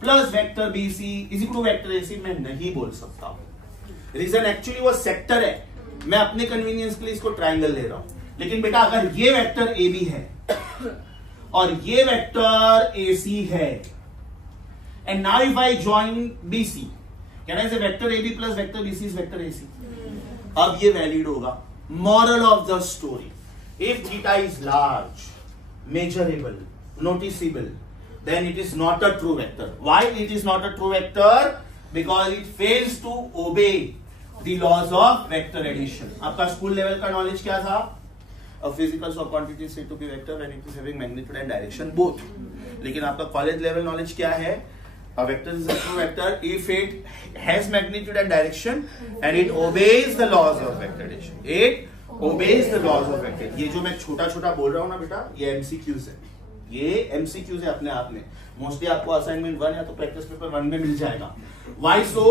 plus vector B C is equal to vector A C मैं नहीं बोल सकता। Reason actually वो sector है, मैं अपने convenience के लिए इसको ट्राइंगल ले रहा हूं। लेकिन बेटा अगर ये वेक्टर ए बी है और ये वेक्टर ए सी है, and now if I join B C, can I say vector A B plus vector B C is vector A C. अब ये वैलिड होगा। Moral of the story, if theta is large, measurable, noticeable, then it is not a true vector. Why it is not a true vector? Because it fails to obey the laws of vector addition. आपका school level का knowledge क्या था? A physical of quantity is said to be vector when it is having magnitude and direction both. लेकिन आपका college level knowledge क्या है? A vector is a true vector if it has magnitude and direction and it obeys the laws of vector addition. It obeys the laws of vector. ये जो मैं छोटा छोटा बोल रहा हूँ ना बेटा, ये MCQs है। ये MCQs है अपने आप में। मोस्टली आपको असाइनमेंट 1 या तो प्रैक्टिस पेपर 1 में मिल जाएगा। Why so?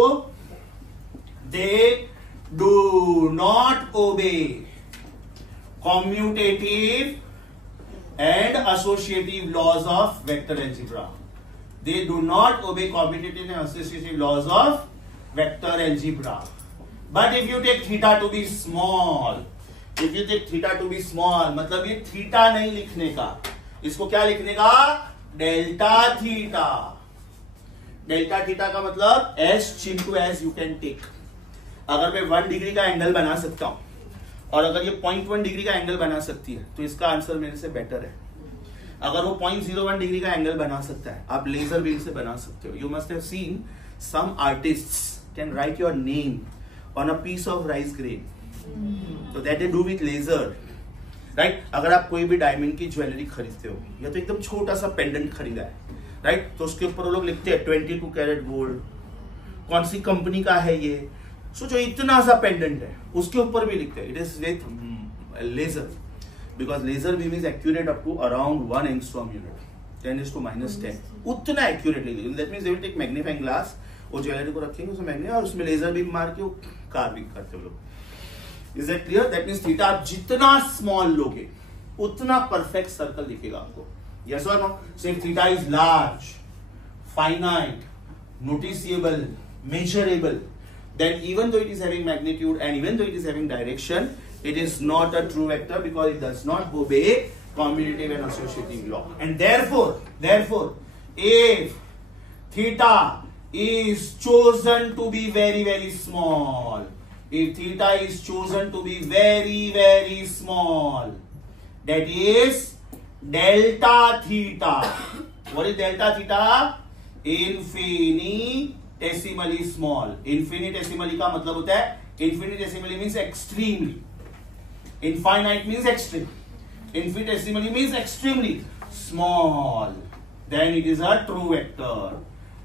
They do not obey commutative and associative laws of vector algebra. They do not obey commutative and associative laws of vector algebra. But if you take theta to be small, if you take theta to be small, मतलब ये theta नहीं लिखने का, इसको क्या लिखने का? Delta theta. Delta theta का मतलब एस चिंटू एस यू कैन टेक। अगर मैं 1 डिग्री का एंगल बना सकता हूं और अगर ये 0.1 डिग्री का एंगल बना सकती है तो इसका आंसर मेरे से बेटर है। अगर वो 0.01 डिग्री का एंगल बना सकता है, आप लेजर बीम से बना सकते हो। You must have seen some artists can write your name on a piece of rice grain, तो that they do with laser, right? अगर आप कोई भी डायमंड की ज्वेलरी खरीदते हो या तो एकदम छोटा सा पेंडेंट खरीदा है, राइट, तो उसके ऊपर वो लोग लिखते हैं 22 कैरेट गोल्ड, कौन सी कंपनी का है ये। सो जो इतना सा पेंडेंट है उसके ऊपर भी लिखते हैं it is with laser, because laser beam is accurate up to around 1 angstrom unit, 10⁻⁻10, उतना एक्यूरेटली। That means they will take magnifying glass, वो ज्वेलरी को रखेंगे उसमें मैग्नी और उसमें लेजर बीम मार के वो कार्विंग करते हो लोग। Is that clear? That means theta आप जितना स्मॉल लोगे उतना परफेक्ट सर्कल दिखेगा आपको। Yes or no? So if theta is large, finite, noticeable, measurable, then even though it is having magnitude and even though it is having direction, it is not a true vector because it does not obey commutative and associative law. And therefore, if theta is chosen to be very, very small, if theta is chosen to be very, very small, that is delta theta. What is delta theta? Infinitesimally small. Infinitesimally का मतलब होता है, infinitesimally means extremely. Infinite means extreme. Infinitesimally means extremely small. Then it is a true vector.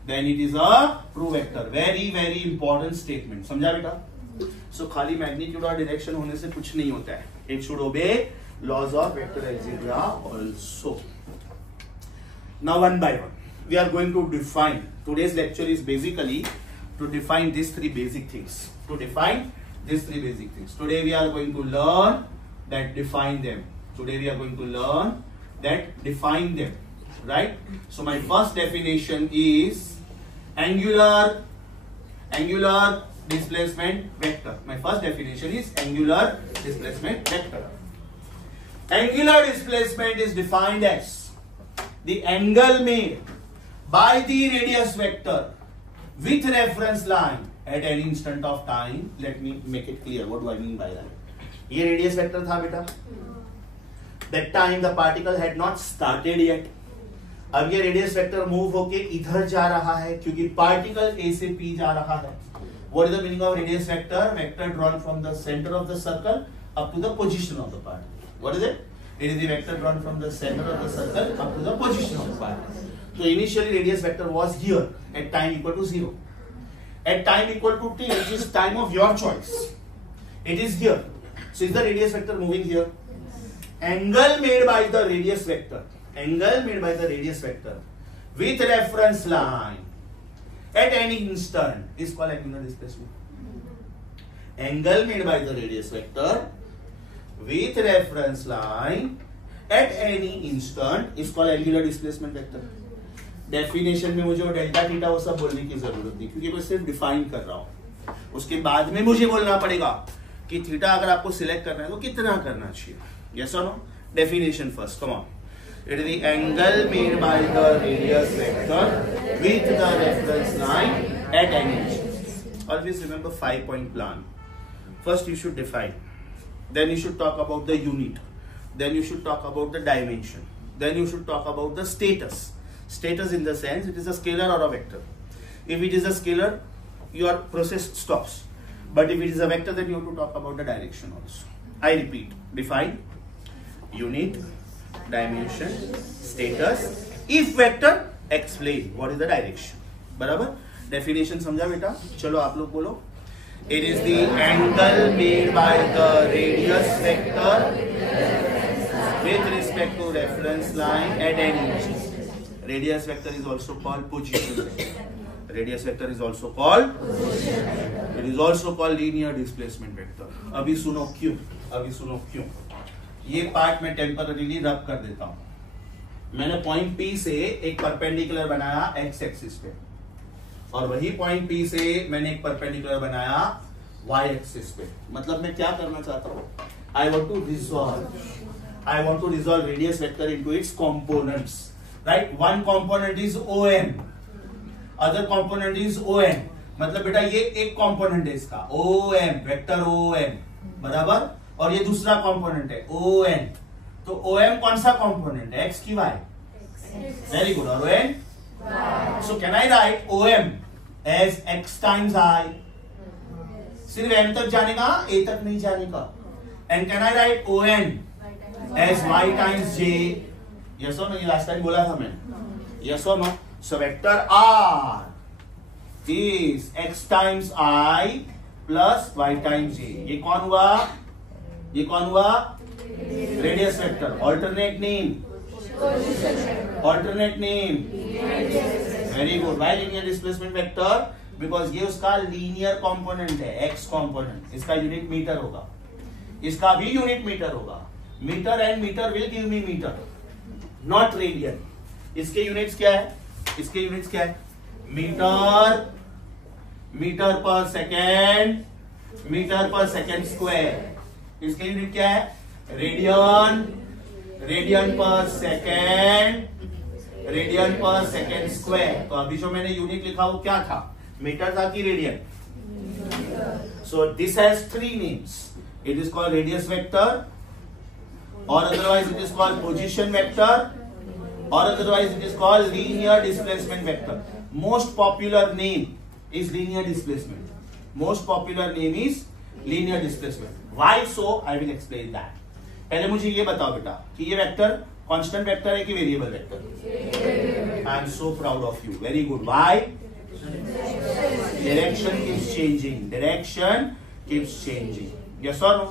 Then it is a true vector. Very, very important statement. समझा बेटा? So खाली magnitude और direction होने से कुछ नहीं होता है. It should obey laws of vector algebra also. Now one by one we are going to define. Today's lecture is basically to define these three basic things. Today we are going to learn that define them. Right? So my first definition is angular displacement vector. My first definition is angular displacement vector. Angular displacement is defined as the angle made by the radius vector with reference line at any instant of time. Let me make it clear. What do I mean by that? ये radius vector था बेटा. That time the particle had not started yet. अब ये radius vector move होके इधर जा रहा है क्योंकि particle A से P जा रहा है. What is the meaning of radius vector? Vector drawn from the center of the circle up to the position of the particle. What is it? It is the vector drawn from the center of the circle up to the position of the particle. So initially radius vector was here at time equal to 0. At time equal to t, which is time of your choice, it is here. So is the radius vector moving here? Angle made by the radius vector angle made by the radius vector with reference line at any instant is called angular displacement. Angle made by the radius vector with reference line at any instant is called angular displacement vector. Definition में मुझे वो delta theta वो सब बोलने की जरूरत नहीं, क्योंकि मैं सिर्फ डिफाइन कर रहा हूं. उसके बाद में मुझे बोलना पड़ेगा कि थीटा अगर आपको सिलेक्ट करना है तो कितना करना चाहिए. यस और no. Definition first, come on. It is the angle made by the radius vector with the reference line at any instant. Always remember 5-point plan. First you should define, then you should talk about the unit, then you should talk about the dimension, then you should talk about the status. Status in the sense it is a scalar or a vector. If it is a scalar, your process stops. But if it is a vector, then you have to talk about the direction also. I repeat, define, unit, dimension, status. If vector, explain what is the direction. बराबर? Definition समझा बेटा? चलो आप लोग बोलो. It is the angle made by the radius vector with respect to reference line at any instant. Radius vector is also called position. Radius vector is also called position. It is also called linear displacement vector. अभी सुनो क्यों. ये part में temporarily रब कर देता हूं. मैंने पॉइंट P से एक परपेंडिकुलर बनाया x एक्सिस पे, और वही पॉइंट P से मैंने एक परपेंडिकुलर बनाया y एक्सिस पे. मतलब मैं क्या करना चाहता हूं? I want to resolve radius vector into its components. Right? One component is OM, other component is ON. मतलब बेटा ये एक component है इसका OM, वेक्टर OM, बराबर, और ये दूसरा component है ON. तो OM कौन सा component है? X की Y? Very good. और ON? So can I write OM as X times I? सिर्फ M तक जाने का, A तक नहीं जाने का. And can I write ON as Y times J? Yes or no? ये लास्ट टाइम बोला था मैंने. Yes or no? So vector R is X times I plus Y times J. ये कौन हुआ? Radius vector. Alternate name. Very good. Why linear displacement vector? Because ये उसका linear component है, X component. इसका यूनिट मीटर होगा, इसका भी यूनिट मीटर होगा. Metre and metre will give me meter, not radian. इसके यूनिट्स क्या है? मीटर पर सेकेंड स्क्वायर. इसके यूनिट क्या है? Radian per second square. तो अभी जो मैंने यूनिट लिखा वो क्या था? मीटर था कि radian? So this has 3 names. It is called radius vector, or otherwise it is called position vector, or otherwise it is called linear displacement vector. Most popular name is linear displacement. Why so? I will explain that. पहले मुझे ये बताओ बेटा कि ये vector constant vector है कि variable vector? I am so proud of you. Very good. Why? Direction keeps changing. Yes or no?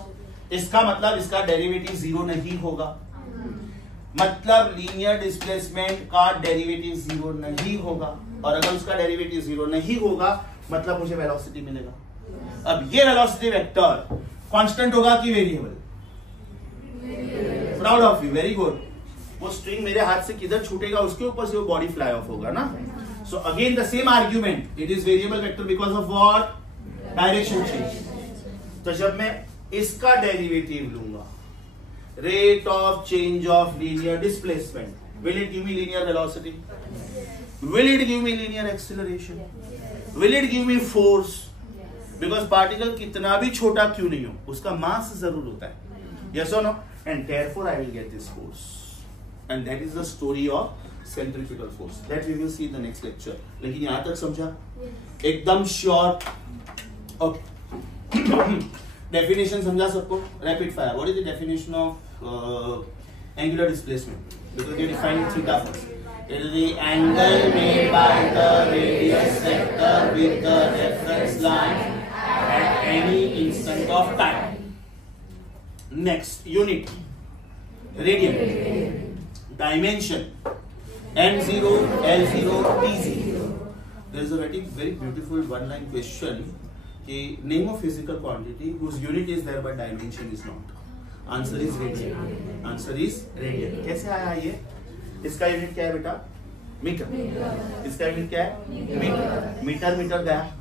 इसका मतलब इसका डेरिवेटिव 0 नहीं होगा. मतलब लीनियर डिस्प्लेसमेंट का डेरिवेटिव 0 नहीं होगा, और अगर उसका डेरिवेटिव 0 नहीं होगा मतलब मुझे वेलोसिटी मिलेगा. अब ये वेलोसिटी वेक्टर कांस्टेंट होगा कि variable? Proud of you. Very good. वो स्ट्रिंग मेरे हाथ से किधर छूटेगा उसके ऊपर से वो बॉडी फ्लाई ऑफ होगा ना. So again the same argument. It is variable vector because of what? Direction change. तो जब मैं इसका डेरिवेटिव लूंगा, rate of change of linear displacement, will it give me linear velocity? Will it give me linear acceleration? Will it give me force? Because particle कितना भी छोटा क्यों नहीं हो उसका मास जरूर होता है. यस और no? And therefore I will get this force, and that is the story of centrifugal force that we will see in the next lecture. लेकिन यहां तक समझा? एकदम श्योर? डेफिनेशन समझा सबको? Rapid fire. What is the definition of angular displacement? Because you define theta first. It is the angle made by the radius vector with the reference line at any instant of time. Next, unit. Radian. dimension M0, L0, T0. There is a very beautiful one-line question. Name of physical quantity whose unit is there but dimension is not. Answer is radian. Answer is radian. कैसे आया ये? इसका unit क्या है बेटा? Metre. इसका unit क्या है? मीटर. मीटर गया.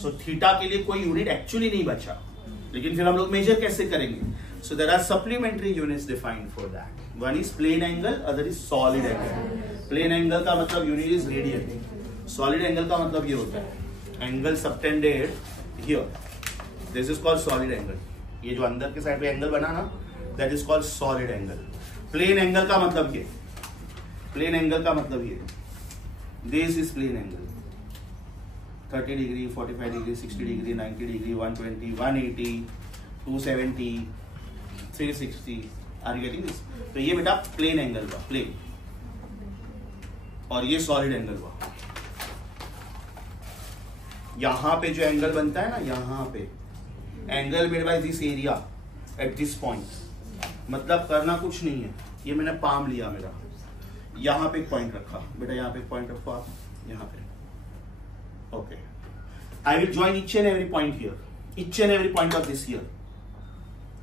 सो थीटा के लिए कोई यूनिट एक्चुअली नहीं बचा, लेकिन फिर हम लोग मेजर कैसे करेंगे? So there are supplementary units defined for that. One is plane angle, other is solid angle. Plane angle का मतलब unit is radian. Solid angle का मतलब ये होता है angle subtended here. This is called solid angle. ये जो अंदर के साइड पे एंगल बना ना, that is called solid angle. Plane angle का मतलब ये. Plane angle का मतलब ये. This is plane angle. 30 degree, 45 degree, 60 degree, 90 degree, 120, 180, 270, 360. Are you getting this? तो ये बेटा प्लेन एंगल हुआ, प्लेन, और ये सॉलिड एंगल हुआ. यहां पे जो एंगल बनता है ना, यहां पे angle made by this area at this point, मतलब करना कुछ नहीं है. ये मैंने पाम लिया, मेरा यहां पे एक पॉइंट रखा बेटा, यहां पे एक पॉइंट रखो आप, यहां पे. Okay, I will join each and every point here, each and every point of this here,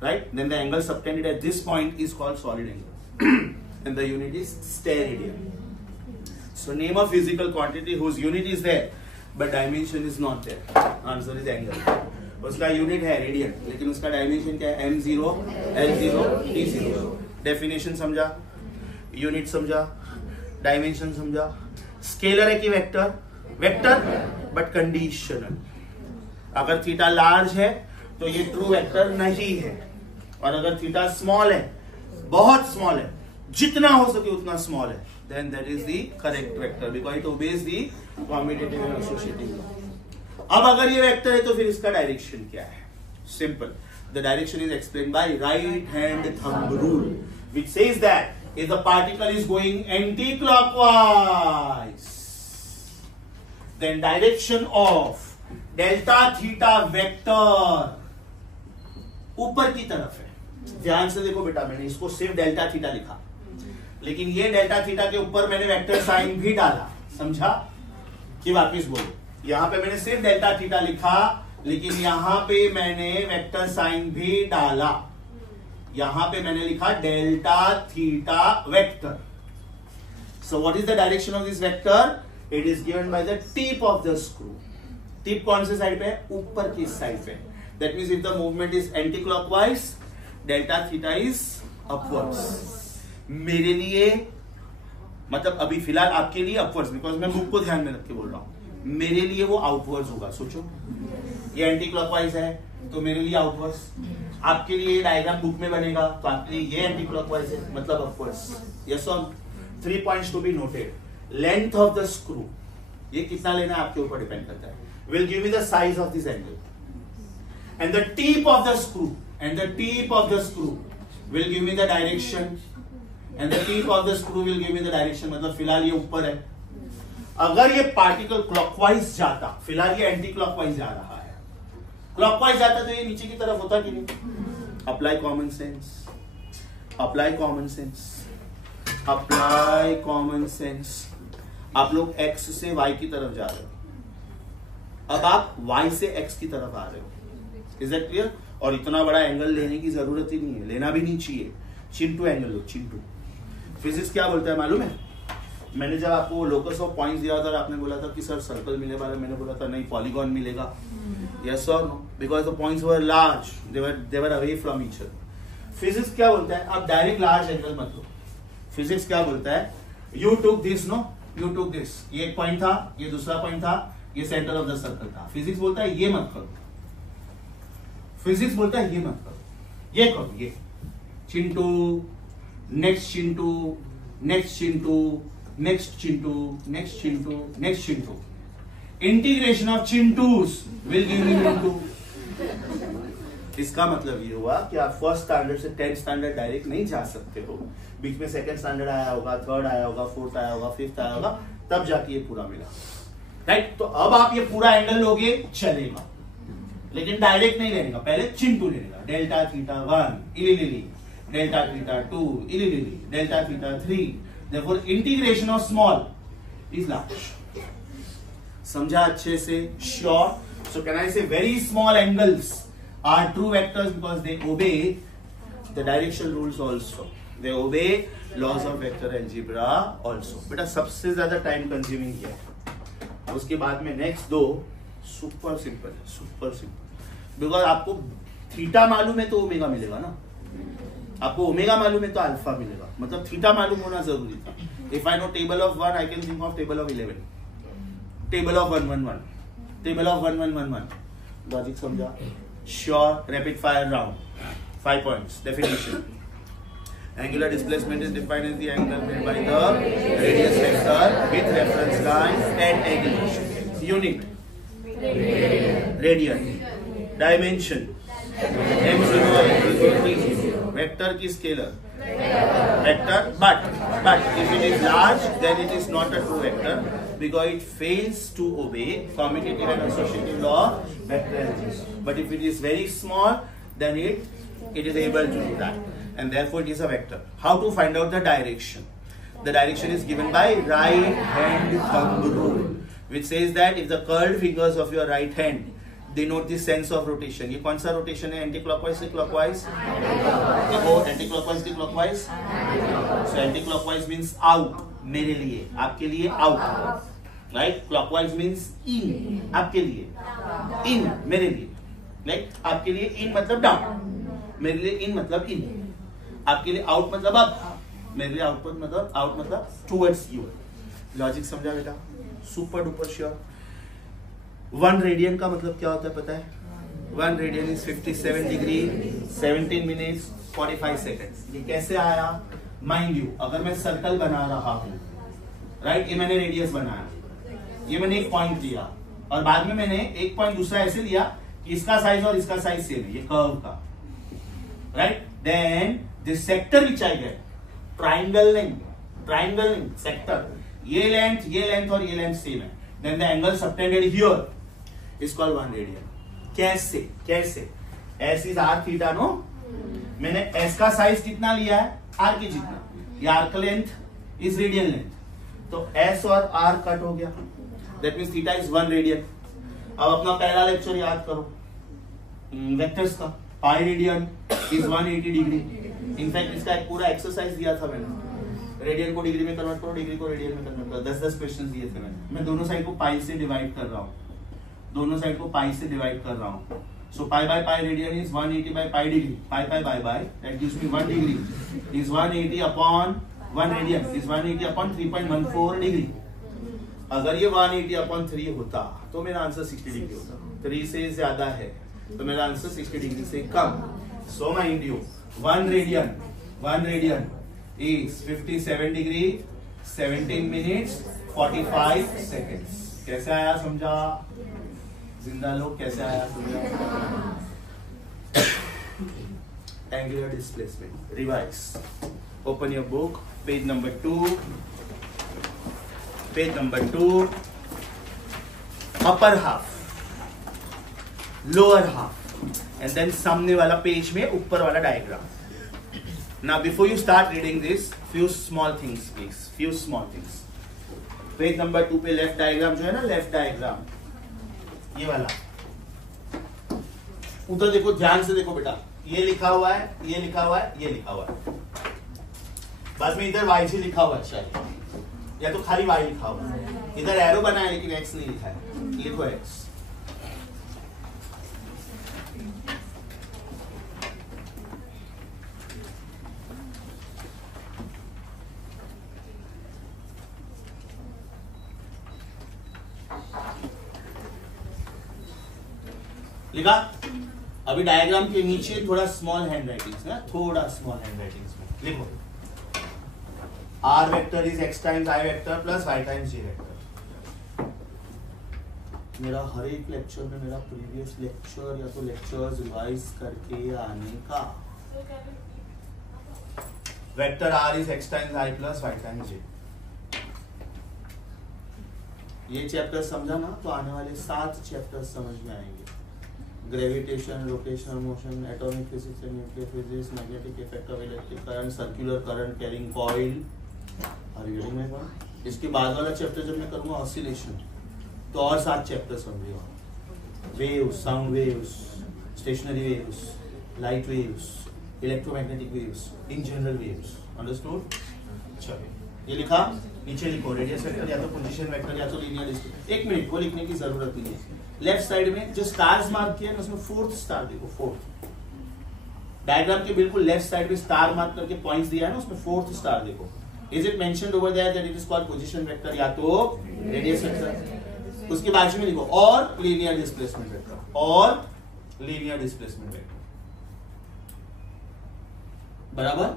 right? Then the angle subtended at this point is called solid angle, and the unit is steradian. So name a physical quantity whose unit is there but dimension is not there. Answer is angle. उसका unit है radian, लेकिन उसका dimension क्या है? M0, L0, T0. Definition समझा, unit समझा, dimension समझा. Scalar है कि वेक्टर? Vector but conditional. अगर थीटा लार्ज है तो ये ट्रू वेक्टर नहीं है, और अगर थीटा स्मॉल है, बहुत स्मॉल है, जितना हो सके उतना स्मॉल है, then that is the correct vector because it obeys the commutative and associative law. अब अगर ये वेक्टर है तो फिर इसका डायरेक्शन क्या है? Simple. The direction is explained by right hand thumb rule, which says that if the particle is going anti-clockwise, then direction of delta theta vector ऊपर की तरफ है. ध्यान से देखो बेटा, मैंने इसको सिर्फ डेल्टा थीटा लिखा, लेकिन ये डेल्टा थीटा के ऊपर मैंने वेक्टर साइन भी डाला. समझा कि वापिस बोलो? यहां पे मैंने सिर्फ डेल्टा थीटा लिखा, लेकिन यहां पे मैंने वेक्टर साइन भी डाला. यहां पे मैंने लिखा delta theta vector. So what is the direction of this vector? It is given by the tip of the screw. Tip कौन से साइड पे है? ऊपर की साइड पे. That means if the movement is anti-clockwise, delta theta is upwards. मेरे लिए, मतलब अभी फिलहाल आपके लिए upwards, because मैं बुक को ध्यान में रख के बोल रहा हूं. मेरे लिए वो outwards होगा. सोचो, ये anti-clockwise है तो मेरे लिए outwards. आपके लिए डायग्राम बुक में बनेगा तो आपके लिए ये anti-clockwise है, मतलब upwards. Yes or no? 3 points to be noted. Length of the screw, ये कितना लेना है आपके ऊपर डिपेंड करता है, will give me the size of this angle, and the tip of the screw, and the tip of the screw will give me the direction, and the tip of the screw will give me the direction. मतलब फिलहाल ये ऊपर है. अगर ये particle clockwise जाता, फिलहाल ये एंटी क्लॉकवाइज जा रहा है, क्लॉकवाइज जाता तो ये नीचे की तरफ होता कि नहीं? Apply common sense, apply common sense, apply common sense. आप लोग x से y की तरफ जा रहे हो, अब आप y से x की तरफ आ रहे हो. Is that clear? और इतना बड़ा एंगल लेने की जरूरत ही नहीं है, लेना भी नहीं चाहिए. चिंटू एंगल लो, चिंटू. फिजिक्स क्या बोलता है मालूम है? मैंने जब आपको लोकस ऑफ पॉइंट्स दिया था, आपने बोला था कि सर सर्कल मिले वाला, मैंने बोला था नहीं, पॉलीगॉन मिलेगा. यस और no? Because the points were large, they were away from each other. Physics क्या बोलता है? आप डायरेक्ट लार्ज एंगल मत लो. फिजिक्स क्या बोलता है? You took this, no, you took this. ये एक पॉइंट था, ये दूसरा पॉइंट था, ये सेंटर ऑफ द सर्कल था. फिजिक्स बोलता है ये मत करो. फिजिक्स बोलता है ये मत करो, ये करो. ये Chintu, next Chintu, next Chintu, next Chintu, next Chintu, next Chintu. Integration of Chintus will give you Chintu. इसका मतलब ये हुआ कि आप फर्स्ट स्टैंडर्ड से 10th स्टैंडर्ड डायरेक्ट नहीं जा सकते हो. बीच में सेकंड स्टैंडर्ड आया होगा, थर्ड आया होगा, फोर्थ आया होगा, फिफ्थ आया होगा, तब जाके ये पूरा मिला. राइट? तो अब आप ये पूरा एंगल लोगे चलेगा, लेकिन डायरेक्ट नहीं लेने का. पहले चिंटू लेने का. डेल्टा थीटा 1 इली delta theta 2, delta theta 3. Therefore, integration of small is large. समझा अच्छे से? Sure. So can I say very small angles are true vectors because they obey the direction rules also. They obey laws of vector algebra also. बेटा सबसे ज्यादा time consuming है, उसके बाद में नेक्स्ट दो सुपर सिंपल है, सुपर सिंपल. बिकॉज आपको थीटा मालूम है तो ओमेगा मिलेगा ना, आपको ओमेगा मालूम है तो अल्फा मिलेगा, मतलब थीटा मालूम होना जरूरी था. If I know table of 1 I can think of table of 11, table of 1 1 1, table of 1 1 1 1. Logic समझा? Sure. Rapid fire round. 5 points. Definition. Angular displacement is defined as the angle made by the radius vector with reference line and angulation. Unit. Radian. Dimension. M0 vector की scalar. Vector, but if it is large, then it is not a true vector because it fails to obey commutative and associative law vector algebra. But if it is very small, then it is able to do that, and therefore it is a vector. How to find out the direction? The direction is given by right hand thumb rule, which says that if the curled fingers of your right hand denote the sense of rotation. ये कौन सा rotation है? Anti clockwise से clockwise. देखो anti clockwise से clockwise. So anti clockwise means out, मेरे लिए, आपके लिए आउट, राइट. क्लॉकवाइज मींस इन, आपके लिए, इन मेरे लिए, राइट. आपके लिए इन मतलब डाउन, मेरे लिए इन मतलब इन, आपके लिए आउट मतलब अप, मेरे लिए आउटपुट मतलब आउट मतलब टुवर्ड्स यू. लॉजिक समझा बेटा? Super duper sure. 1 रेडियन का मतलब क्या होता है पता है? 1 radian is 57 degree 17 minutes 45 seconds. ये कैसे आया? माइंड यू, अगर मैं सर्कल बना रहा हूं, राइट, ये मैंने रेडियस बनाया, ये मैंने एक पॉइंट लिया और बाद में मैंने एक पॉइंट दूसरा ऐसे लिया कि इसका साइज और इसका साइज सेम है, ये कर्व का, right. Then this sector which I get, triangle length sector, ये लेंथ और ये लेंथ सेम है, then the angle subtended here is called 1 radian. कैसे? S is r theta, no. मैंने S का साइज कितना लिया है? R की जितना. ये arc length is radian length, तो S और R कट हो गया. That means theta is 1 radian. अब अपना पहला लेक्चर याद करो वेक्टर्स का. पाई रेडियन इज 180 डिग्री. इनफैक्ट इसका एक पूरा एक्सरसाइज दिया था मैंने. रेडियन को डिग्री में कन्वर्ट करो, डिग्री को रेडियन में कन्वर्ट करो. 10 क्वेश्चन दिए थे मैंने. मैं दोनों साइड को पाई से डिवाइड कर रहा हूँ, so pi by pi radian is 180 by pi degree. Pi by that gives me 1 degree is 180 upon 1 radian is 180 upon 3.14 degree. अगर ये 180 अपॉन 3 होता तो मेरा आंसर 60 डिग्री होता. 3 से ज्यादा है तो मेरा आंसर 60 डिग्री से कम. So mind you 1 radian is 57 degree 17 minutes 45 seconds. कैसे आया समझा? जिंदा लोग कैसे आया समझा? Angular displacement. Revise. Open your book, page number 2. Upper half, lower half and then सामने वाला पेज में ऊपर वाला diagram. Now before you start reading this, few small things please, few small things. Page number 2 पे left diagram जो है ना, left diagram ये वाला, उधर देखो, ध्यान से देखो बेटा. ये लिखा हुआ है, ये लिखा हुआ है, ये लिखा हुआ है. बाद में इधर YG लिखा हुआ है शायद, या तो खाली Y लिखा हुआ है. इधर एरो बना है लेकिन X नहीं लिखा है. लिखो X. लिखा. अभी डायग्राम के नीचे थोड़ा स्मॉल हैंड राइटिंग्स ना, थोड़ा स्मॉल हैंड राइटिंग्स में लिखो. R vector is X times I vector plus Y times J vector. मेरा हर एक लेक्चर में मेरा प्रीवियस लेक्चर या तो लेक्चर्स रिवाइज करके आने का. Vector R is X times I plus Y times J. ये चैप्टर समझा ना तो आने वाले 7 चैप्टर समझ में आएंगे. Gravitation, rotational motion, atomic physics and nuclear physics, magnetic effect of electric current, circular current carrying coil. Are you getting my point? इसके बाद वाला चैप्टर जब मैं करूंगा ऑसिलेशन, तो और 7 चैप्टर समझिएगा। Waves, sound waves, stationery waves, light waves, electromagnetic waves, in general waves. Understood? चलिए, ये लिखा, नीचे लिखो रेडियस वेक्टर या तो पोजीशन वेक्टर या तो लीनियर डिस्प्लेसमेंट। 1 मिनट, वो लिखने की जरूरत नहीं है। लेफ्ट साइड में जो स्टार्स मार्क किया है उसमें 4th स्टार देखो, 4th डायग्राम के बिल्कुल लेफ्ट साइड में स्टार मार्क करके पॉइंट्स दिया है ना, उसमें 4th स्टार देखो। Is it mentioned over there that it is called position vector या तो रेडियस वेक्टर? उसके बाजू में लिखो और लीनियर डिस्प्लेसमेंट वेक्टर, और लीनियर डिस्प्लेसमेंट वेक्टर। बराबर?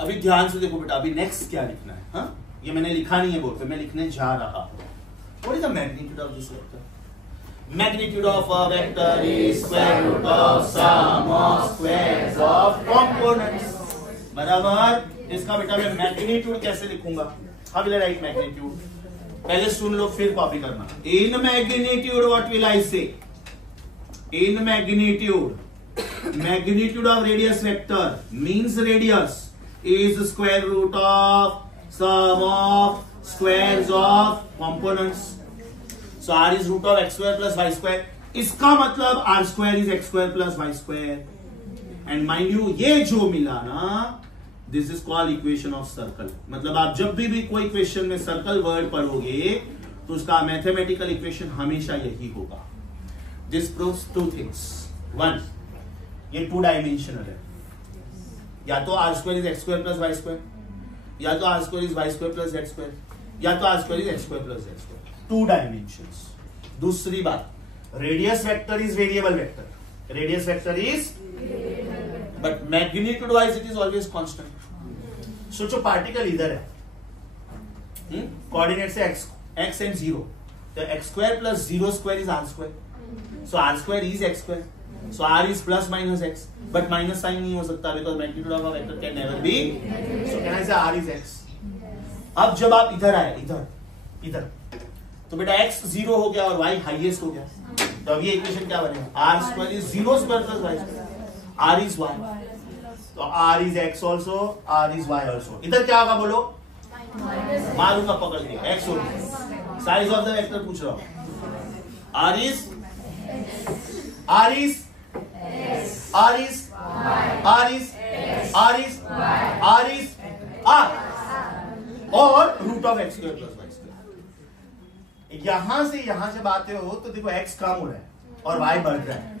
अभी ध्यान से देखो बेटा, अभी नेक्स्ट क्या लिखना है। हाँ, ये मैंने लिखा नहीं है बोर्ड पे, मैं लिखने जा रहा हूं। What is the magnitude of this vector? Magnitude of a vector is square root of sum of squares of components. बराबर? इसका बेटा मैं मैग्नीट्यूड कैसे लिखूंगा? How will I write magnitude? पहले सुन लो फिर कॉपी करना। In magnitude what will I say? In magnitude, magnitude of radius vector means radius is square root of sum of squares of components. So r is root of x square plus y square. इसका मतलब r square is x square plus y square. And mind you, ये जो मिला ना, this is called equation of circle. मतलब आप जब भी कोई क्वेश्चन में सर्कल वर्ड पढ़ोगे तो उसका मैथमेटिकल इक्वेशन हमेशा यही होगा। This proves 2 things. 1, ये 2 डायमेंशनल है, या तो r square is x square plus y square, या तो r square is y square plus z square, या तो r square is x square plus z square। 2 dimensions. दूसरी बात, radius vector is variable vector, radius vector is, but magnitude wise it is always constant. सोचो particle इधर है, coordinate से x and 0, तो x square plus 0 square is r square, so r square is x square, so r is plus minus x, but minus sign नहीं हो सकता because magnitude of a vector can never be, so can I से r is x। अब जब आप इधर आए, इधर तो बेटा x 0 हो गया और y हाईएस्ट हो गया, तो अब ये इक्वेशन क्या बनेगा? r square is 0 square plus y square, r is y, तो r is x also, r is y also. इधर क्या होगा बोलो? मारूंगा पकड़ के, x हो गया। साइज ऑफ द वेक्टर पूछ रहा हूं। r इज r और root of x square plus y square. यहां से यहां जब आते हो तो देखो x कम हो रहा है और y बढ़ रहा है,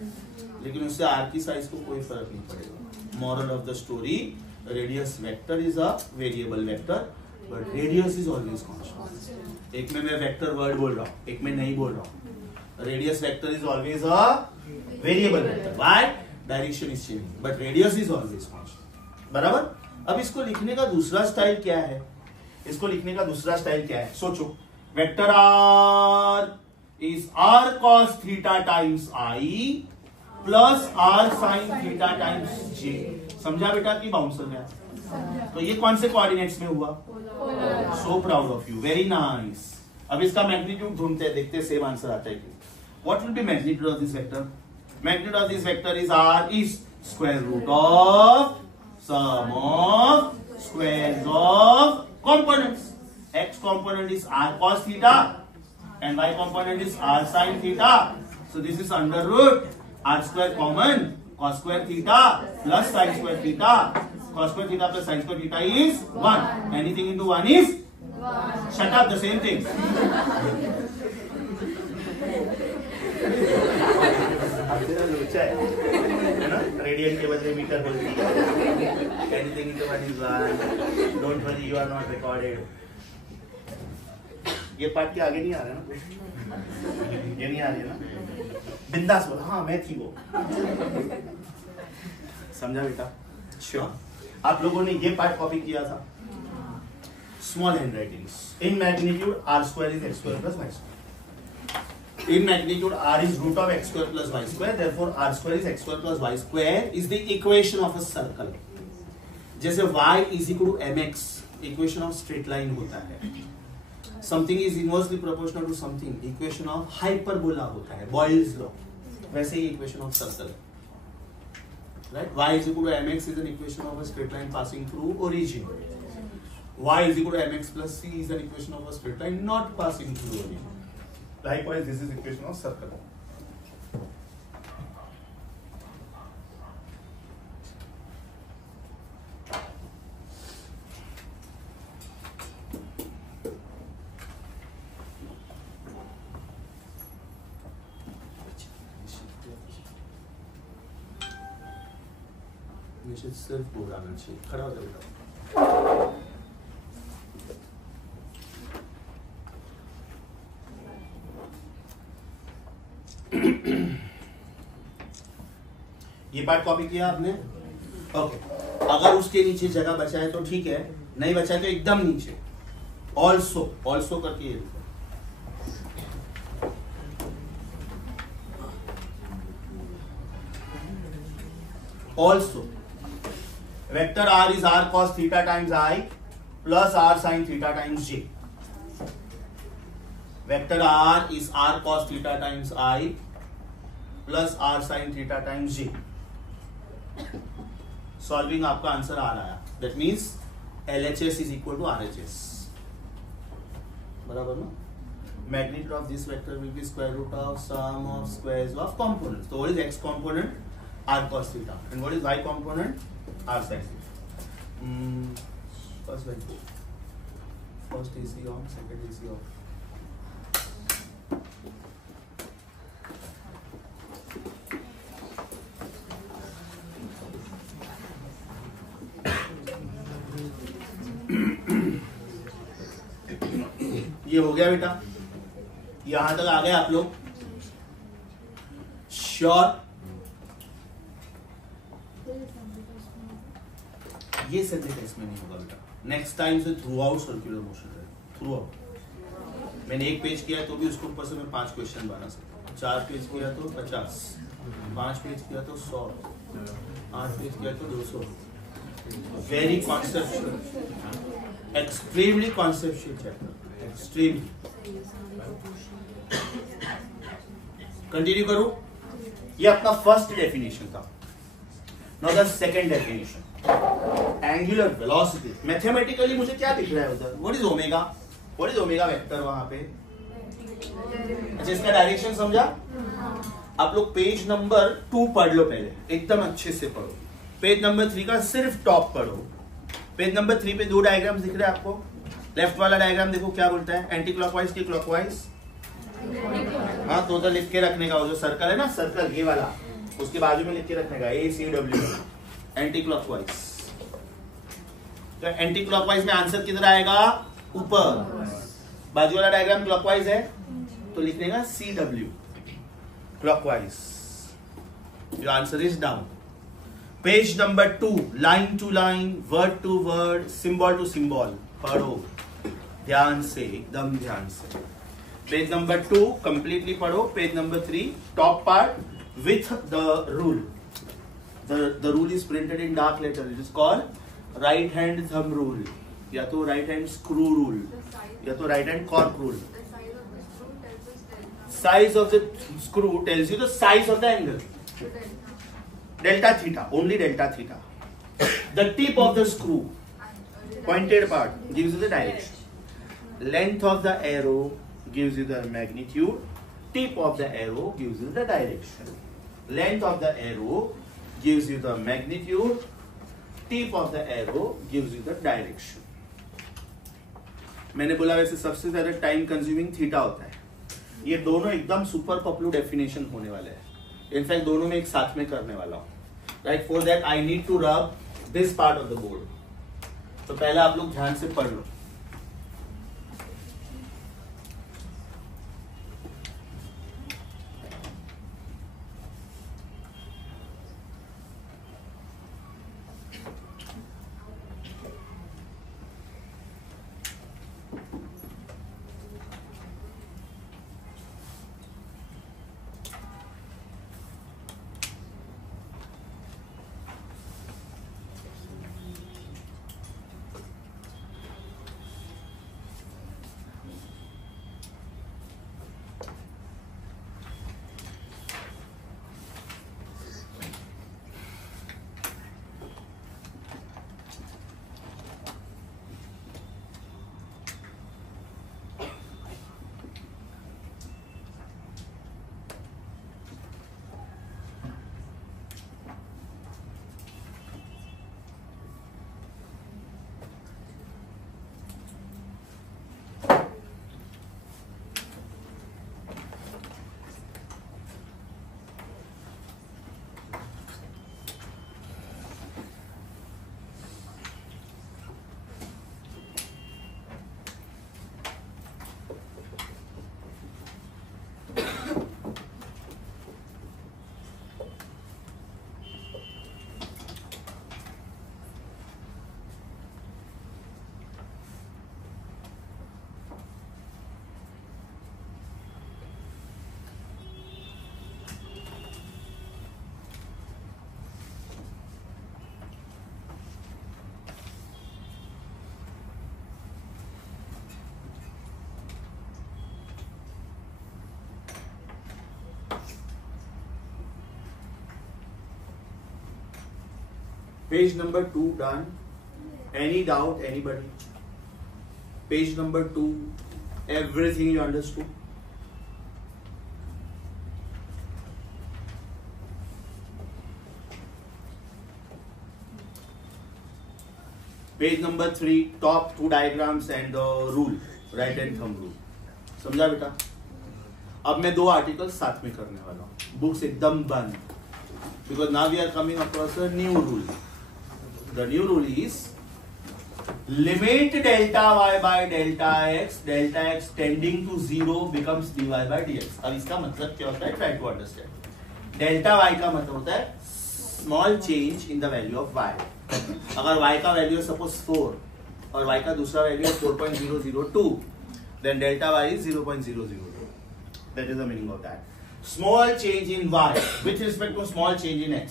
लेकिन उससे r की साइज को कोई फर्क नहीं पड़ेगा। Moral of the story, radius vector is a variable vector but radius is always constant. एक में मैं वेक्टर वर्ड बोल रहा हूं, एक में नहीं बोल रहा हूं। Radius vector is always a variable vector, why? Direction is changing, but radius is always constant. बराबर? अब इसको लिखने का दूसरा स्टाइल क्या है? इसको लिखने का दूसरा स्टाइल क्या है? सोचो, vector r is r cos theta times i plus r sin theta times j। समझा बेटा कि बाउंस हो गया? तो ये कौन से कोऑर्डिनेट्स में हुआ? So proud of you, very nice. अब इसका मैग्नीट्यूड ढूंढते हैं, देखते हैं सेम आंसर आता है कि what will B magnitude of this vector? Magnitude of this vector is r is square root of sum of squares of components। x component is r cos theta and y component is r sin theta, so this is under root r square common, cos square theta plus sin square theta, cos square theta plus sin square theta is 1, anything into 1 is 1. Shut up, the same thing। Radian के बदले metre बोलती है। anything into 1 is 1, don't worry, you are not recorded। ये part के आगे नहीं आ रहा ना, ये नहीं आ रही है ना, बिंदास बोला। हाँ मैं थी वो, समझा बेटा? श्योर। आप लोगों ने ये पार्ट कॉपी किया था, small handwritings. In magnitude r square is x square plus y square. In magnitude r is root of x square plus y square, therefore r square is x square plus y square is the equation of a circle. जैसे y is equal to mx equation of straight line होता है, something is inversely proportional to something, equation of hyperbola होता है, Boyle's law. वैसे ही equation of circle है, right. y is equal to mx is an equation of a straight line passing through origin. y is equal to mx plus c is an equation of a straight line not passing through origin. Likewise, this is equation of circle. निश्चित सिर्फ पूरा आना चाहिए, खड़ा हो जाएगा। ये part copy किया आपने? ओके। अगर उसके नीचे जगह बचा है तो ठीक है, नहीं बचा है तो एकदम नीचे ऑल्सो ऑल्सो करके ये लिखो। Also vector r is r cos theta times I plus r sin theta times j. Vector r is r cos theta times I plus r sin theta times j. Solving आपका answer आ रहा है, that means LHS is equal to RHS, बराबर ना। Magnitude of this vector will be square root of sum of squares of components. तो what is x component? r cos theta, and what is y component? r sin theta. First AC on, second AC off. ये हो गया बेटा, यहां तक आ गए आप लोग? श्योर? ये सब्जेक्ट इसमें नहीं होगा बेटा, नेक्स्ट टाइम से थ्रू आउट सर्कुलर मोशन है, थ्रू आउट। मैंने एक पेज किया तो भी उसके ऊपर से मैं 5 क्वेश्चन बना सकता हूँ, 4 पेज किया तो 50, 5 पेज किया तो 100, 8 पेज किया तो 200। Very conceptual, extremely conceptual chapter, extremely. Continue करूं? ये अपना फर्स्ट डेफिनेशन था। Now the second definition, angular velocity. Mathematically मुझे क्या दिख रहा है उधर? What is omega? What is omega vector वहां पे? अच्छा, इसका डायरेक्शन समझा? आप लोग पेज नंबर 2 पढ़ लो पहले, एकदम अच्छे से पढ़ो। पेज नंबर 3 का सिर्फ टॉप पढ़ो। पेज नंबर 3 पे 2 डायग्राम दिख रहे हैं आपको। लेफ्ट वाला डायग्राम देखो क्या बोलता है, एंटी क्लॉकवाइज की क्लॉकवाइज। हाँ, तो उधर लिख के रखने का, वो जो सर्कल है ना, सर्कल ये वाला, उसके बाजू में लिख के रखने का ACW, एंटी क्लॉकवाइज। तो एंटी क्लॉकवाइज में आंसर किधर आएगा? ऊपर। बाजू वाला डायग्राम क्लॉकवाइज है तो लिखने का CW, clockwise. Your answer is down. Page number 2, line to line, word to word, symbol to symbol पढ़ो ध्यान से, एकदम ध्यान से। पेज नंबर 2 कंप्लीटली पढ़ो। Page number 3 top part with the rule. The rule is printed in dark letter. It is called right hand thumb rule, या तो right hand screw rule, या तो right hand cork rule. Size of the screw tells you the size of the angle. Delta theta, only delta theta. The tip of the screw, pointed part, gives you the direction. Length of the arrow gives you the magnitude. Tip of the arrow gives you the direction. Length of the arrow gives you the magnitude, tip of the arrow gives you the direction. मैंने बोला वैसे सबसे ज्यादा time consuming theta होता है। ये दोनों एकदम सुपर पॉपुलर डेफिनेशन होने वाले हैं। इनफैक्ट दोनों में एक साथ में करने वाला हूं। Right, for that I need to rub this part of the board. तो पहले आप लोग ध्यान से पढ़ लो। Page number 2 done. Any doubt, anybody? Page number 2, everything you understood? Page number 3, top 2 diagrams and the rule, right hand thumb rule. समझा बेटा? अब मैं 2 आर्टिकल्स साथ में करने वाला हूँ. बुक्स एकदम बंद. Because now we are coming across a new rule. The new rule is limit delta y by delta x tending to 0 becomes dy by dx. अब इसका मतलब क्या होता है? Try to understand. Delta y का मतलब होता है small change in the value of y. अगर y का वैल्यू है सपोज 4 और y का दूसरा वैल्यू है 4.002, then delta y is 0.002. That is the meaning of that. Small change in y with respect to small change in x.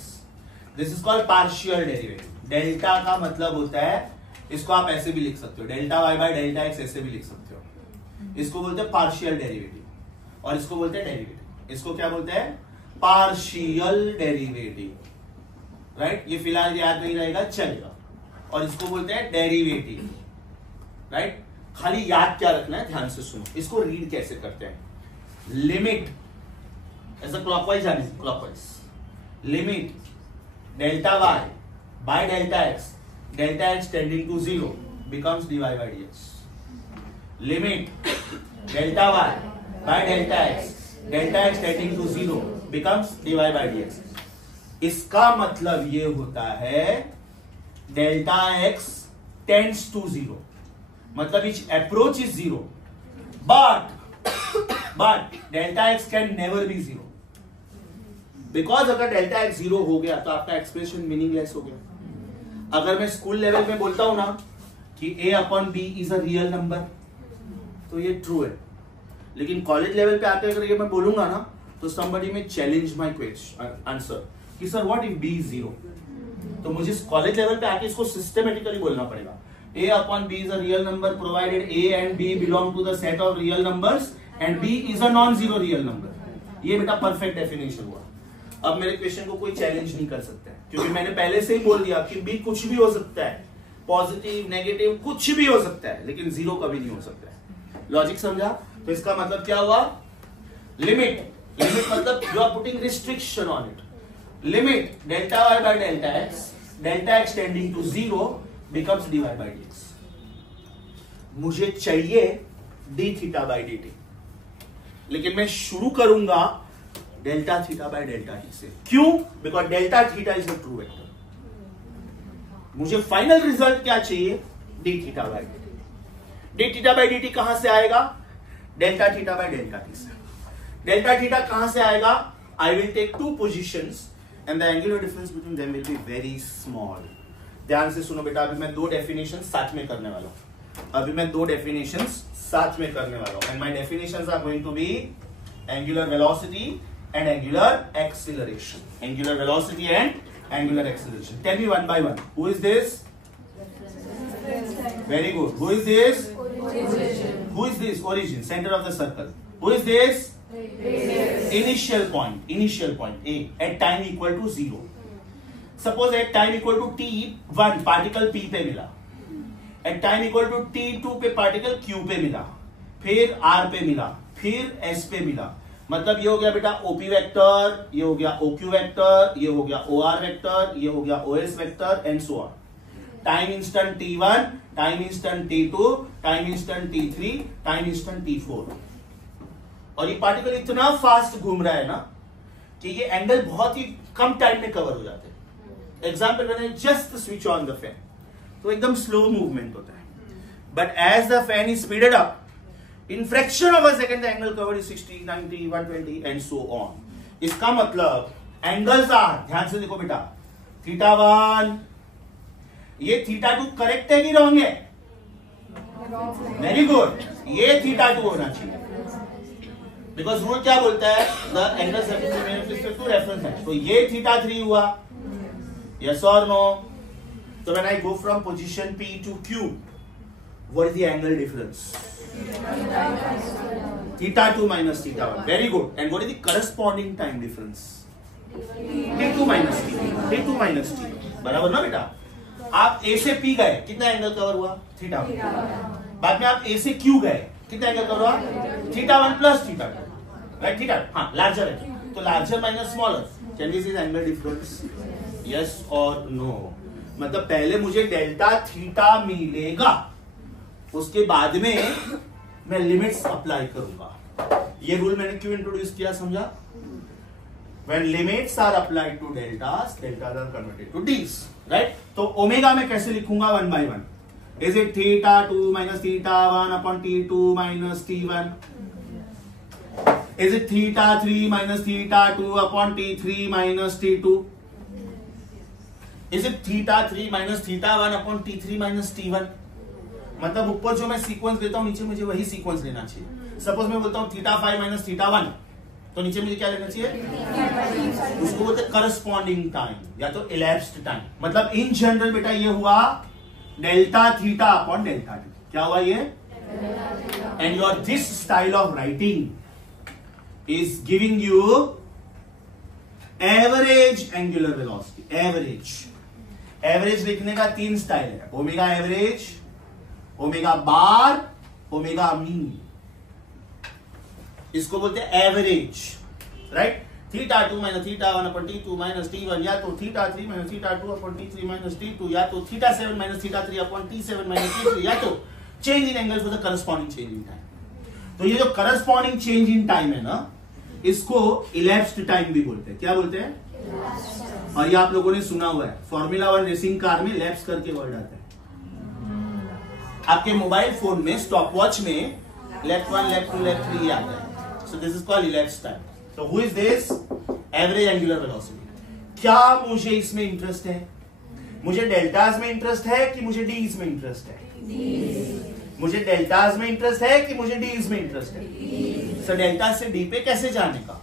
This is called partial derivative. Delta का मतलब होता है, इसको आप ऐसे भी लिख सकते हो, डेल्टा y by डेल्टा x ऐसे भी लिख सकते हो. इसको बोलते हैं पार्शियल डेरिवेटिव और इसको बोलते हैं डेरिवेटिव. इसको क्या बोलते हैं? Partial derivative. राइट? ये फिलहाल याद नहीं रहेगा, चलेगा. और इसको बोलते हैं डेरिवेटिव. राइट? खाली याद क्या रखना है, ध्यान से सुनो. इसको रीड कैसे करते हैं? लिमिट ऐसा क्लॉकवाइज जाने से, clockwise. Limit delta y by delta x tending to 0 becomes dy by dx. Limit delta y by delta x tending to 0 becomes dy by dx. इसका मतलब ये होता है delta x tends to 0, मतलब each approach is 0, but delta x can never be 0. Because अगर delta x 0 हो गया तो आपका एक्सप्रेशन मीनिंगलेस हो गया. अगर मैं स्कूल लेवल पे बोलता हूं ना कि a upon b is a real number, तो ये ट्रू है. लेकिन कॉलेज लेवल पे आते अगर ये मैं बोलूंगा ना तो somebody में चैलेंज माय क्वेश्चन आंसर कि sir what if b is 0. तो मुझे कॉलेज लेवल पे आके इसको सिस्टमेटिकली बोलना पड़ेगा. a upon b is a real number provided a and b belong to the set of real numbers and b is a non zero real number. ये बेटा perfect definition हुआ. अब मेरे क्वेश्चन को कोई चैलेंज नहीं कर सकता है क्योंकि मैंने पहले से ही बोल दिया कि बी कुछ भी हो सकता है, पॉजिटिव नेगेटिव कुछ भी हो सकता है, लेकिन 0 कभी नहीं हो सकता है. लॉजिक समझा? तो इसका मतलब क्या हुआ? लिमिट मतलब you are putting restriction on it. Limit delta y by डेल्टा x tending to 0 becomes dy by dx. मुझे चाहिए d थीटा by dt, लेकिन मैं शुरू करूंगा delta theta by delta t से. क्यों? Because delta theta is a true vector. मुझे फाइनल रिजल्ट क्या चाहिए? D theta by d t. D theta by d t कहां से आएगा? Delta theta by delta t से. डेल्टा थीटा कहां से आएगा? I will take 2 positions and the angular difference between them will be very small. ध्यान से सुनो बेटा, अभी मैं 2 डेफिनेशन साथ में करने वाला हूं. And my definitions are going to be angular velocity and angular acceleration. Angular velocity and angular acceleration. Tell me one by one. Who is this? Very good. Who is this? Origin. Who is this? Origin. Center of the circle. Who is this? Radius. Initial point A at time equal to 0. Suppose at time equal to t1 particle P पे मिला. At time equal to t2 पे particle Q पे मिला. फिर R पे मिला. फिर S पे मिला. मतलब ये हो गया बेटा OP वेक्टर, ये हो गया OQ वेक्टर, ये हो गया OR वेक्टर, ये हो गया OS vector and so on. Time instant T1, time instant T2, time instant T3, time instant T4. और ये पार्टिकल इतना फास्ट घूम रहा है ना कि ये एंगल बहुत ही कम टाइम में कवर हो जाते हैं. एग्जाम्पल मैंने just switch on the fan तो एकदम स्लो मूवमेंट होता है. But as the fan is speeded up, in fraction of a second the angle covered is 60, 90, 120 and so on. इसका मतलब एंगल्स आर, ध्यान से देखो बेटा, θ1, ये θ2 करेक्ट है कि रॉन्ग है? Very good. ये θ2 होना चाहिए बिकॉज रूल क्या बोलता है? द एंगल टू रेफरेंस है. तो ये θ3 हुआ. यस और no? So when I go from position P to Q, what is the angle difference? θ2 minus θ1. Very good. And what is the corresponding time difference? T2 minus T2 minus T, बराबर ना बेटा। आप A से P गए, कितना angle cover हुआ? Theta. बाद में आप A से Q गए, कितना एंगल कवर हुआ? θ1 प्लस θ2, राइट? थीटा, हाँ, लार्जर है तो larger minus smaller, can we see angle difference? Yes और नो? मतलब पहले मुझे डेल्टा थीटा मिलेगा, उसके बाद में मैं लिमिट्स अप्लाई करूंगा। ये रूल मैंने क्यों इंट्रोड्यूस किया समझा? When limits are applied to deltas, deltas are converted to d's, right? तो ओमेगा में कैसे लिखूंगा? 1 by 1. Is it θ2 minus θ1 upon T2 minus T1? Is it θ3 minus θ2 upon T3 minus T2? Is it θ3 minus θ1 upon T3 minus T1? मतलब ऊपर जो मैं sequence देता हूं, नीचे मुझे वही सीक्वेंस लेना चाहिए। सपोज मैं बोलता हूं θ5 minus θ1, तो नीचे मुझे क्या लेना चाहिए? उसको बोलते करस्पॉन्डिंग टाइम या तो इलैप्स्ड टाइम। मतलब इन जनरल बेटा ये हुआ delta theta upon delta T. क्या हुआ ये? And your this style of writing is giving you average angular velocity. Average लिखने का 3 स्टाइल है, omega average, omega bar, omega mean. इसको बोलते हैं average, right? θ2 minus θ1 upon T2 minus T1, या तो θ3 minus θ2 upon T3 minus T2, या तो θ7 minus θ3 upon T7 minus T3, या तो change in angle for the corresponding change in time. तो ये जो करस्पॉन्डिंग चेंज इन टाइम है ना, इसको इलैप्स्ड टाइम भी बोलते हैं। क्या बोलते हैं? और ये आप लोगों ने सुना हुआ है, फॉर्मूला 1 रेसिंग कार में लैप्स करके वर्ड आता है। आपके मोबाइल फोन में स्टॉप वॉच में लेफ्ट 1, लेफ्ट 2, लेफ्ट 3 आता है। So this is called elapsed time. So who is this? Average angular velocity. क्या मुझे इसमें इंटरेस्ट है? मुझे डेल्टाज में इंटरेस्ट है कि मुझे डीज में इंटरेस्ट है? मुझे डेल्टाज में इंटरेस्ट है कि मुझे डीज में इंटरेस्ट है? सो डेल्टा से डी पे कैसे जाने का?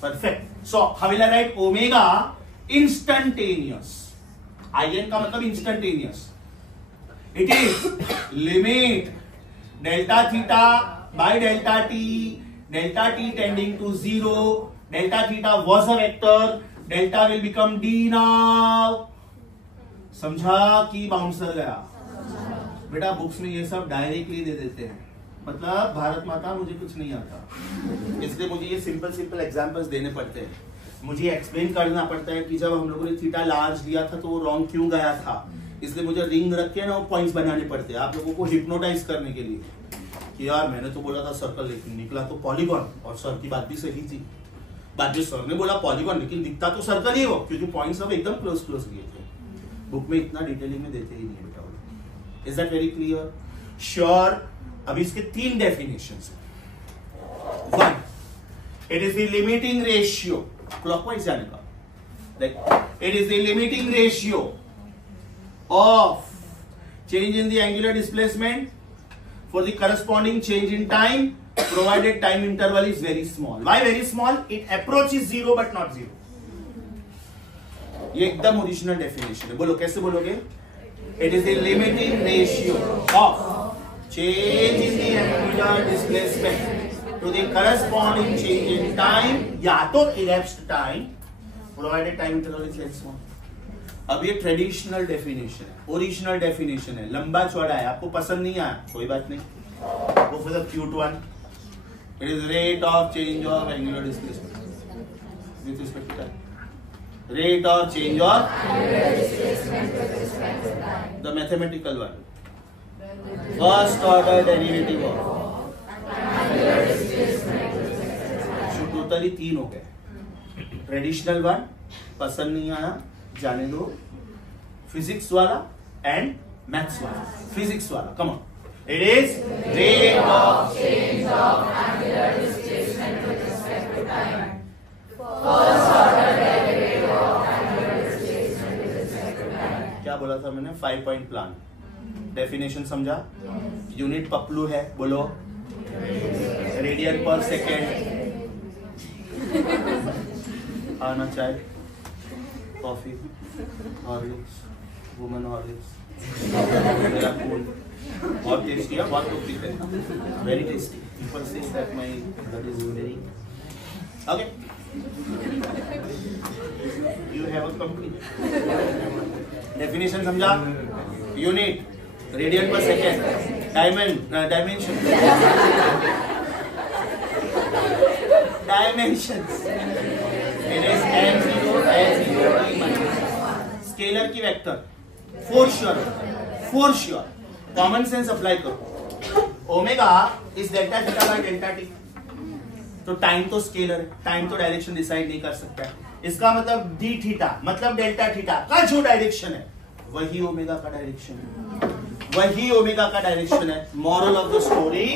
Perfect. So how will I write omega instantaneous? IN का मतलब instantaneous. It is limit delta theta by delta t tending to 0, delta theta was a vector, delta will become d now. समझा कि bouncer गया? बेटा books में ये सब directly दे देते हैं, मतलब भारत माता मुझे कुछ नहीं आता, इसलिए मुझे ये सिंपल एग्जांपल्स देने पड़ते हैं। मुझे एक्सप्लेन करना पड़ता है कि जब हम लोगों ने थीटा लार्ज लिया था तो वो रॉन्ग क्यों गया था, इसलिए मुझे रिंग रख के ना वो पॉइंट्स बनाने पड़ते हैं आप लोगों को हिप्नोटाइज करने के लिए कि यार मैंने तो बोला था सर्कल, लेकिन निकला तो पॉलीगॉन, और सर की बात भी सही थी। बाद में सर ने बोला पॉलीगॉन, लेकिन दिखता तो सर्कल ही वो, क्योंकि पॉइंट्स सब एकदम क्लोज लिए थे। बुक में इतना डिटेलिंग में देते ही नहीं है बेटा। Is that very clear? Sure. अभी इसके 3 डेफिनेशंस हैं। 1, it is the limiting ratio, clockwise जाने का, like it is the limiting ratio of change in the angular displacement for the corresponding change in time provided time interval is very small. Why very small? It approaches 0 but not 0. ये एकदम original definition है। बोलो कैसे बोलोगे? It is the limiting ratio of change in the angular displacement to the corresponding change in time, या तो elapsed time provided time interval is very small. अब ये ट्रेडिशनल डेफिनेशन है, ओरिजिनल डेफिनेशन है, लंबा चौड़ा है, आपको पसंद नहीं आया कोई बात नहीं, वो फिर cute one. It is rate of change of angular displacement with respect to time, rate of change of the mathematical one, first order derivative of, totally 3 हो गए। ट्रेडिशनल वन पसंद नहीं आया, जाने दो। फिजिक्स वाला एंड मैथ्स वाला। Physics वाला, come on, it is rate of change of angular displacement with respect to time, first order derivative of angular displacement with respect to time. क्या बोला था मैंने? 5 पॉइंट प्लान। डेफिनेशन समझा? Unit पपलू है, बोलो रेडियन पर सेकेंड। आना चाय, कॉफी, हॉर्लिक्स, वुमन हॉर्लिक्स, मेरा कूल, बहुत टेस्टी है, बहुत लोग पीते हैं, very tasty. People say that my blood is very okay. Company. Definition समझा? Unit, radian per second, dimension, dimensions, it is m0 s0 t minus scalar की vector. For sure common sense apply करो। Omega is delta theta by delta T, तो time तो scalar है, time तो direction decide नहीं कर सकता है। इसका मतलब डी थीटा मतलब डेल्टा थीटा का जो डायरेक्शन है वही ओमेगा का डायरेक्शन है, वही ओमेगा का डायरेक्शन है। Moral of the story,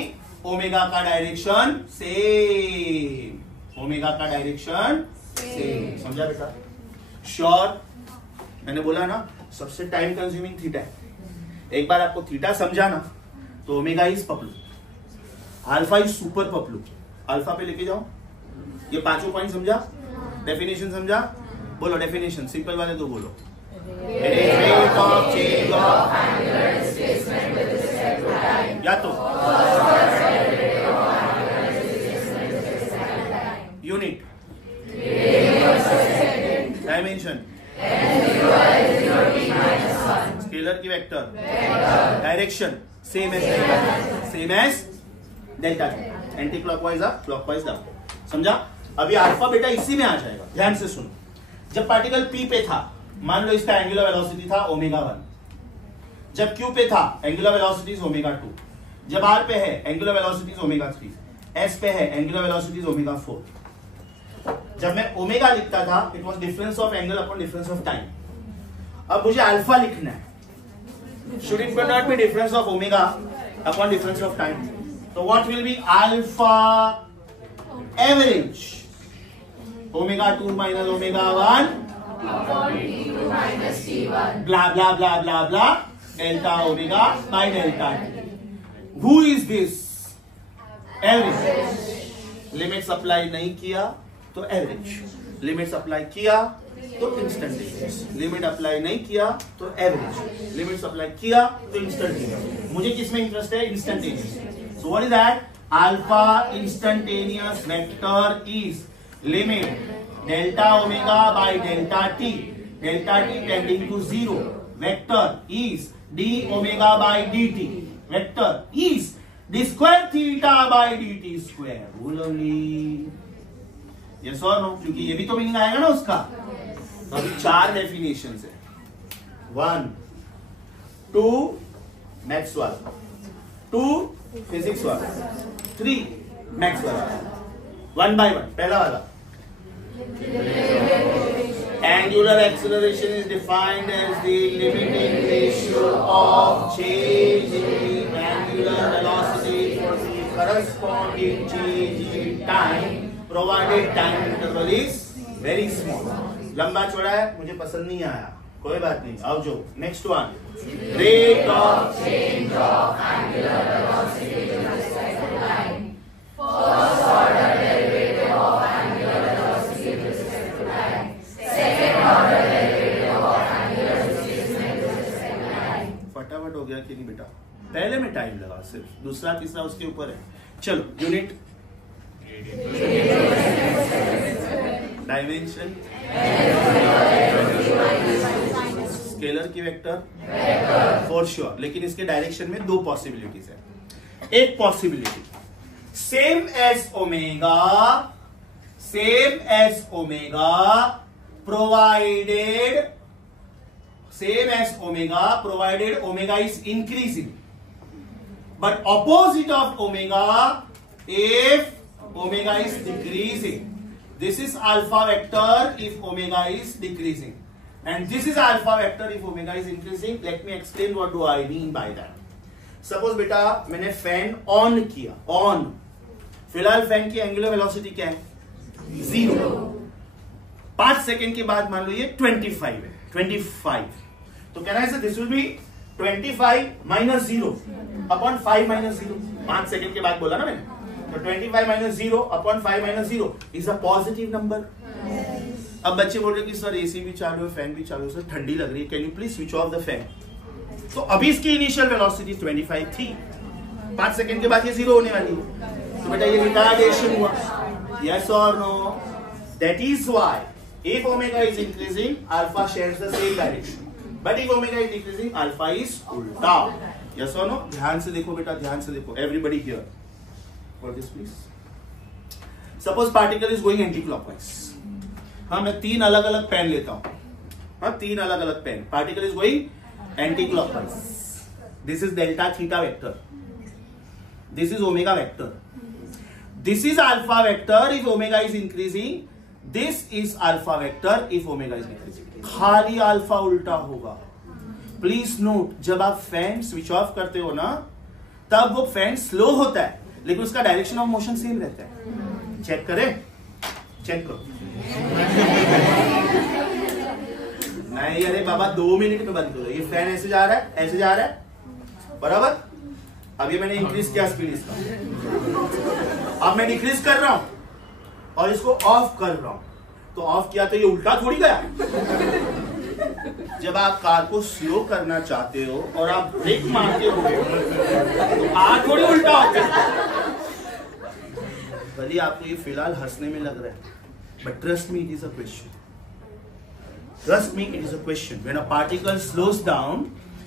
omega का डायरेक्शन सेम, ओमेगा का डायरेक्शन सेम। समझा बेटा? श्योर? मैंने बोला ना सबसे टाइम कंज्यूमिंग थीटा है। एक बार आपको थीटा समझा ना तो omega is Paplu, alpha is super Paplu. Alpha पे लेके जाओ। ये पांचों पॉइंट समझा? डेफिनेशन समझा? बोलो डेफिनेशन, सिंपल वाले दो बोलो। It is rate of change of angular displacement with respect to time. या तो यूनिट, डायमेंशन, स्केलर की vector, direction same as delta, anti clockwise up, clockwise down. समझा? अभी अल्फा बेटा इसी में आ जाएगा, ध्यान से सुनो। जब पार्टिकल पी पे था, मान लो इसका एंगुलर वेलोसिटी था ओमेगा 1, जब क्यू पे था एंगुलर वेलोसिटी ओमेगा 2, जब आर पे है एंगुलर वेलोसिटी ओमेगा 3, एस पे है एंगुलर वेलोसिटी ओमेगा 4। जब मैं ओमेगा लिखता था it was difference of angle upon difference of time. अब मुझे अल्फा लिखना है, should it not be difference of omega upon difference of time? तो what will be alpha average omega 2 minus omega 1 blah blah blah blah blah delta omega by delta t. Who is this? Average. Limits apply नहीं किया तो average, limits apply किया तो instantaneous, limit apply नहीं किया तो average, limits apply किया तो instantaneous। मुझे किसमें इंटरेस्ट है? instantaneous। So what is that? Alpha instantaneous vector is limit delta omega by delta t tending to 0 vector is d omega by dt vector is d square theta by dt square। बोलोगी yes और no? क्योंकि ये भी तो meaning आएगा ना उसका। तो अभी 4 डेफिनेशन है, 1 2 मैथ्स वाला, 2 फिजिक्स वाला, 3 मैथ्स वाला। 1 by 1 पहला वाला, angular acceleration is defined as the limiting ratio of change in angular velocity for the corresponding change in time provided time interval is very small। लंबा चौड़ा है, मुझे पसंद नहीं आया, कोई बात नहीं। अब जो next one, rate of change of angular velocity with respect to time, first order derivative of angular velocity with respect to time, second order derivative of angular displacement with respect to time। फटाफट हो गया कि नहीं बेटा? पहले में time लगा, सिर्फ दूसरा तीसरा उसके ऊपर है। चलो यूनिट, डायमेंशन, स्केलर की वेक्टर, फॉर श्योर। लेकिन इसके डायरेक्शन में 2 पॉसिबिलिटीज है। एक possibility same as omega provided omega is increasing, but opposite of omega if omega is decreasing. This is alpha vector if omega is decreasing, and this is alpha vector if omega is increasing. Let me explain what do I mean by that. Suppose बेटा मैंने fan on किया, on, फिलहाल fan की angular velocity क्या है? 0। 5 second के बाद मान लो ये 25 है, 25, तो कहना है this will B 25 minus 0 upon 5 minus 0। 5 second के बाद बोला ना मैंने, तो 25 minus 0 upon 5 minus 0 is a positive number. अब बच्चे बोल रहे कि सर एसी भी चालू है, फैन भी चालू है, सर ठंडी लग रही है, can you please switch off the fan? तो अभी इसकी इनिशियल वेलोसिटी 25 थी, 5 सेकेंड के बाद ये 0 होने वाली है, तो बेटा ये रिटार्डेशन हुआ, यस और no? That is why If omega is increasing, alpha shares the same direction. But if omega is decreasing, alpha is ulta. Yes or no? ध्यान से देखो बेटा, ध्यान से देखो. Everybody here. For this please. Suppose particle is going anti-clockwise. हाँ, मैं 3 अलग अलग पेन लेता हूँ. हाँ, 3 अलग अलग pen. Particle is going anti-clockwise. This is delta theta vector. This is omega vector. This is alpha vector if omega is increasing. This is alpha vector if omega is decreasing. खाली alpha उल्टा होगा. Please note, जब आप fan switch off करते हो ना, तब वो फैन स्लो होता है, लेकिन उसका डायरेक्शन ऑफ मोशन सेम रहता है. चेक करें, चेक करो. नहीं अरे बाबा 2 मिनट में बंद करो. ये फैन ऐसे जा रहा है, ऐसे जा रहा है, बराबर. अब ये मैंने इंक्रीज किया स्पीड इसका. अब मैं डिक्रीज कर रहा हूं और इसको ऑफ कर रहा हूं. तो ऑफ किया तो ये उल्टा थोड़ी गया. जब आप कार को स्लो करना चाहते हो और आप ब्रेक मारते हो तो कार थोड़ी उल्टा होता है. भले आपको ये फिलहाल हंसने में लग रहा है, but trust me, it is a question. Trust me, it is a question. When a particle slows down,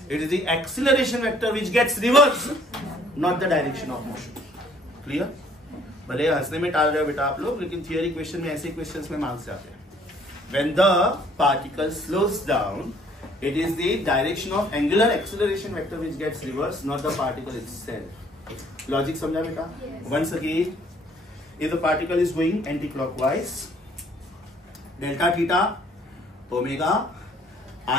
it is the acceleration vector which gets reversed, not the direction of motion. Clear? भले हंसने में टाल रहे हो बेटा आप लोग, लेकिन थियरी क्वेश्चन में ऐसे क्वेश्चंस में मार्क्स जाते हैं. When the particle slows down, it is the direction of angular acceleration vector which gets reversed, not the particle itself. Logic समझा बेटा? Once again, if the particle is going anti-clockwise, delta theta omega,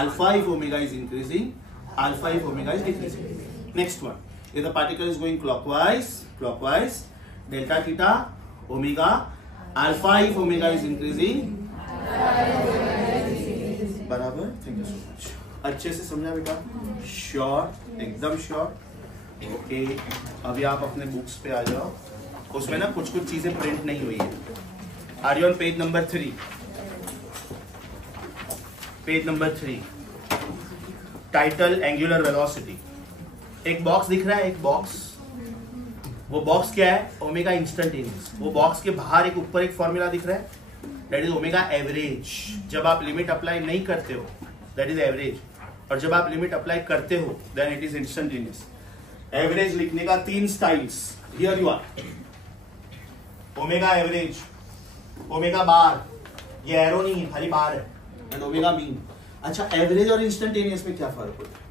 alpha if omega is increasing, alpha if omega is decreasing. Next one, if the particle is going clockwise, delta theta omega, alpha if omega is increasing, बराबर. Thank you so much. अच्छे से समझा बेटा? Sure, एकदम sure. Okay, अभी आप अपने books पे आ जाओ. उसमें ना कुछ कुछ चीजें प्रिंट नहीं हुई है. Are you on page number 3? Page number 3, title angular velocity. एक बॉक्स दिख रहा है, एक बॉक्स. वो बॉक्स क्या है? Omega instantaneous. वो बॉक्स के बाहर एक ऊपर एक फॉर्मूला दिख रहा है, दैट इज ओमेगा एवरेज. जब आप लिमिट अप्लाई नहीं करते हो, दैट इज एवरेज. और जब आप लिमिट अप्लाई करते हो, then it is instantaneous. Average लिखने का 3 styles. Here you are. Omega average, omega bar, ये एरो नहीं है, खाली बार है, एंड ओमेगा मीन. अच्छा, एवरेज और इंस्टेंटेनियस में क्या फर्क होता है?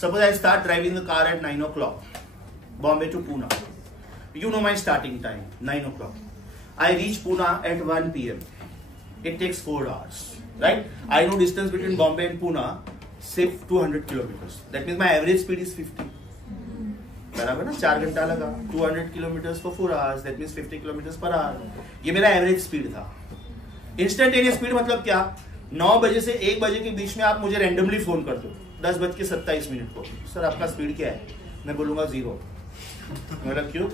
Suppose I start driving the car at 9 o'clock, Bombay to Pune. You know my starting time, 9 o'clock. I reach Pune at 1 p.m. It takes 4 hours, right? I know distance between Bombay and Pune, say 200 kilometers. That means my average speed is 50. बराबर ना? 4 घंटा लगा. 200 kilometers for 4 hours. That means 50 kilometers per hour. ये मेरा average speed था. Instantaneous speed मतलब क्या? 9 बजे से 1 बजे के बीच में आप मुझे रैंडमली फोन कर दो 10:27 को. सर आपका स्पीड क्या है? मैं बोलूंगा 0. मतलब क्यों?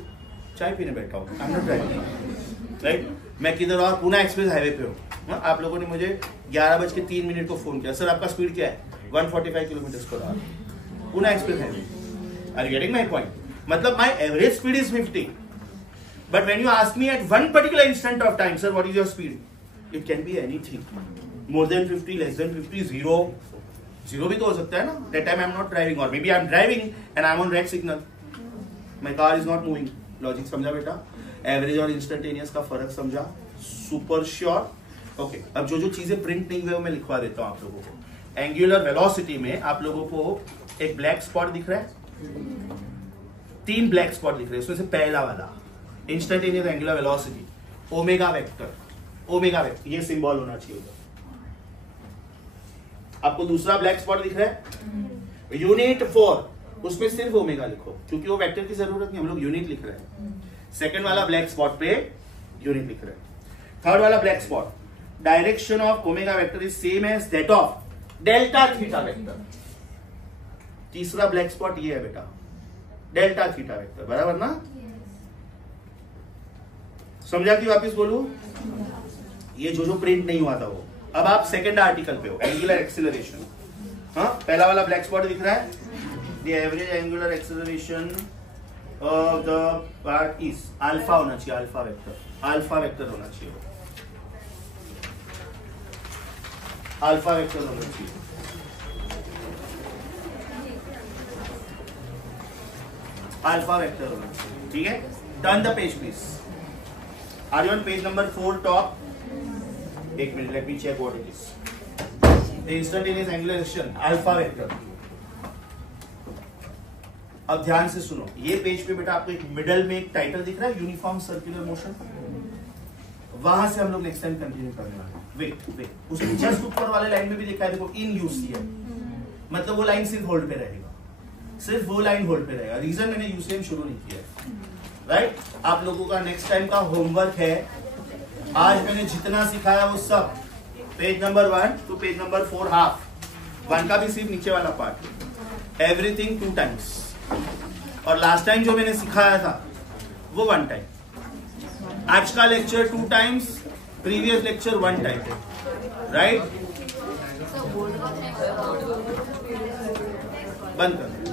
चाय पीने बैठा हूँ, आई एम नॉट ड्राइविंग, राइट? मैं किधर और पुणे एक्सप्रेस हाईवे पे हूँ. आप लोगों ने मुझे 11:03 को फोन किया, सर आपका स्पीड क्या है? 145 kilometre per hour, Pune express highway. Are you getting my point? मतलब my average speed is 50, but when you ask me at one particular instant of time, sir what is your speed, it can be anything. More than 50, less than 50, 0 भी तो हो सकता है ना. That time I am not driving, और maybe I am driving and I am on red signal. My car is not moving. Logic समझा बेटा? Average और इंस्टेंटेनियस का फर्क समझा? Super sure. ओके, अब जो जो चीजें प्रिंट नहीं हुए वो मैं लिखवा देता हूं आप लोगों को. एंगुलर वेलोसिटी में आप लोगों को एक ब्लैक स्पॉट दिख रहा है, 3 ब्लैक स्पॉट दिख रहे हैं. उसमें से पहला वाला instantaneous angular velocity, omega vector. Omega vector ये सिंबल होना चाहिए. आपको दूसरा ब्लैक स्पॉट दिख रहा है, यूनिट 4, उसमें सिर्फ ओमेगा लिखो, क्योंकि वो वेक्टर की जरूरत नहीं, हम लोग यूनिट लिख रहे हैं. सेकंड वाला ब्लैक स्पॉट पे यूनिट लिख रहे हैं. थर्ड वाला black spot, direction of omega vector is same as that of delta theta vector. तीसरा ब्लैक स्पॉट ये है बेटा, डेल्टा थीटा वेक्टर. बराबर ना? समझा कि वापिस बोलूं? ये जो जो प्रिंट नहीं हुआ था वो. अब आप सेकंड आर्टिकल पे हो, एंगुलर एक्सीलरेशन. हाँ, पहला वाला ब्लैक स्पॉट दिख रहा है, the average angular acceleration of the part is alpha होना चाहिए, alpha vector होना चाहिए. अल्फा वेक्टर होना चाहिए। अल्फा वेक्टर होना चाहिए, ठीक है। Turn the page please. Are you on page number 4 top? एक minute, let me check what it is. The instantaneous angular action alpha vector. अब ध्यान से सुनो, ये पेज पे बेटा आपको एक मिडल में एक टाइटल दिख रहा है, यूनिफॉर्म सर्कुलर मोशन। वहां से हम लोग नेक्स्ट टाइम कंटिन्यू करने वाले हैं। वेट, उसके जस्ट ऊपर वाले लाइन में भी दिखा है, देखो इन यूसीएम, मतलब वो लाइन सिर्फ होल्ड पे रहेगा, सिर्फ वो लाइन होल्ड पे रहेगा। रीजन मैंने यूसीएम शुरू नहीं किया, राइट। आप लोगों का नेक्स्ट टाइम का होमवर्क है, आज मैंने जितना सिखाया वो सब page number 1 to page number 4 half 1 का भी सिर्फ नीचे वाला पार्ट, एवरीथिंग 2 टाइम्स। और लास्ट टाइम जो मैंने सिखाया था वो 1 टाइम। आज का lecture 2 times, previous lecture 1 time, right. बंद कर।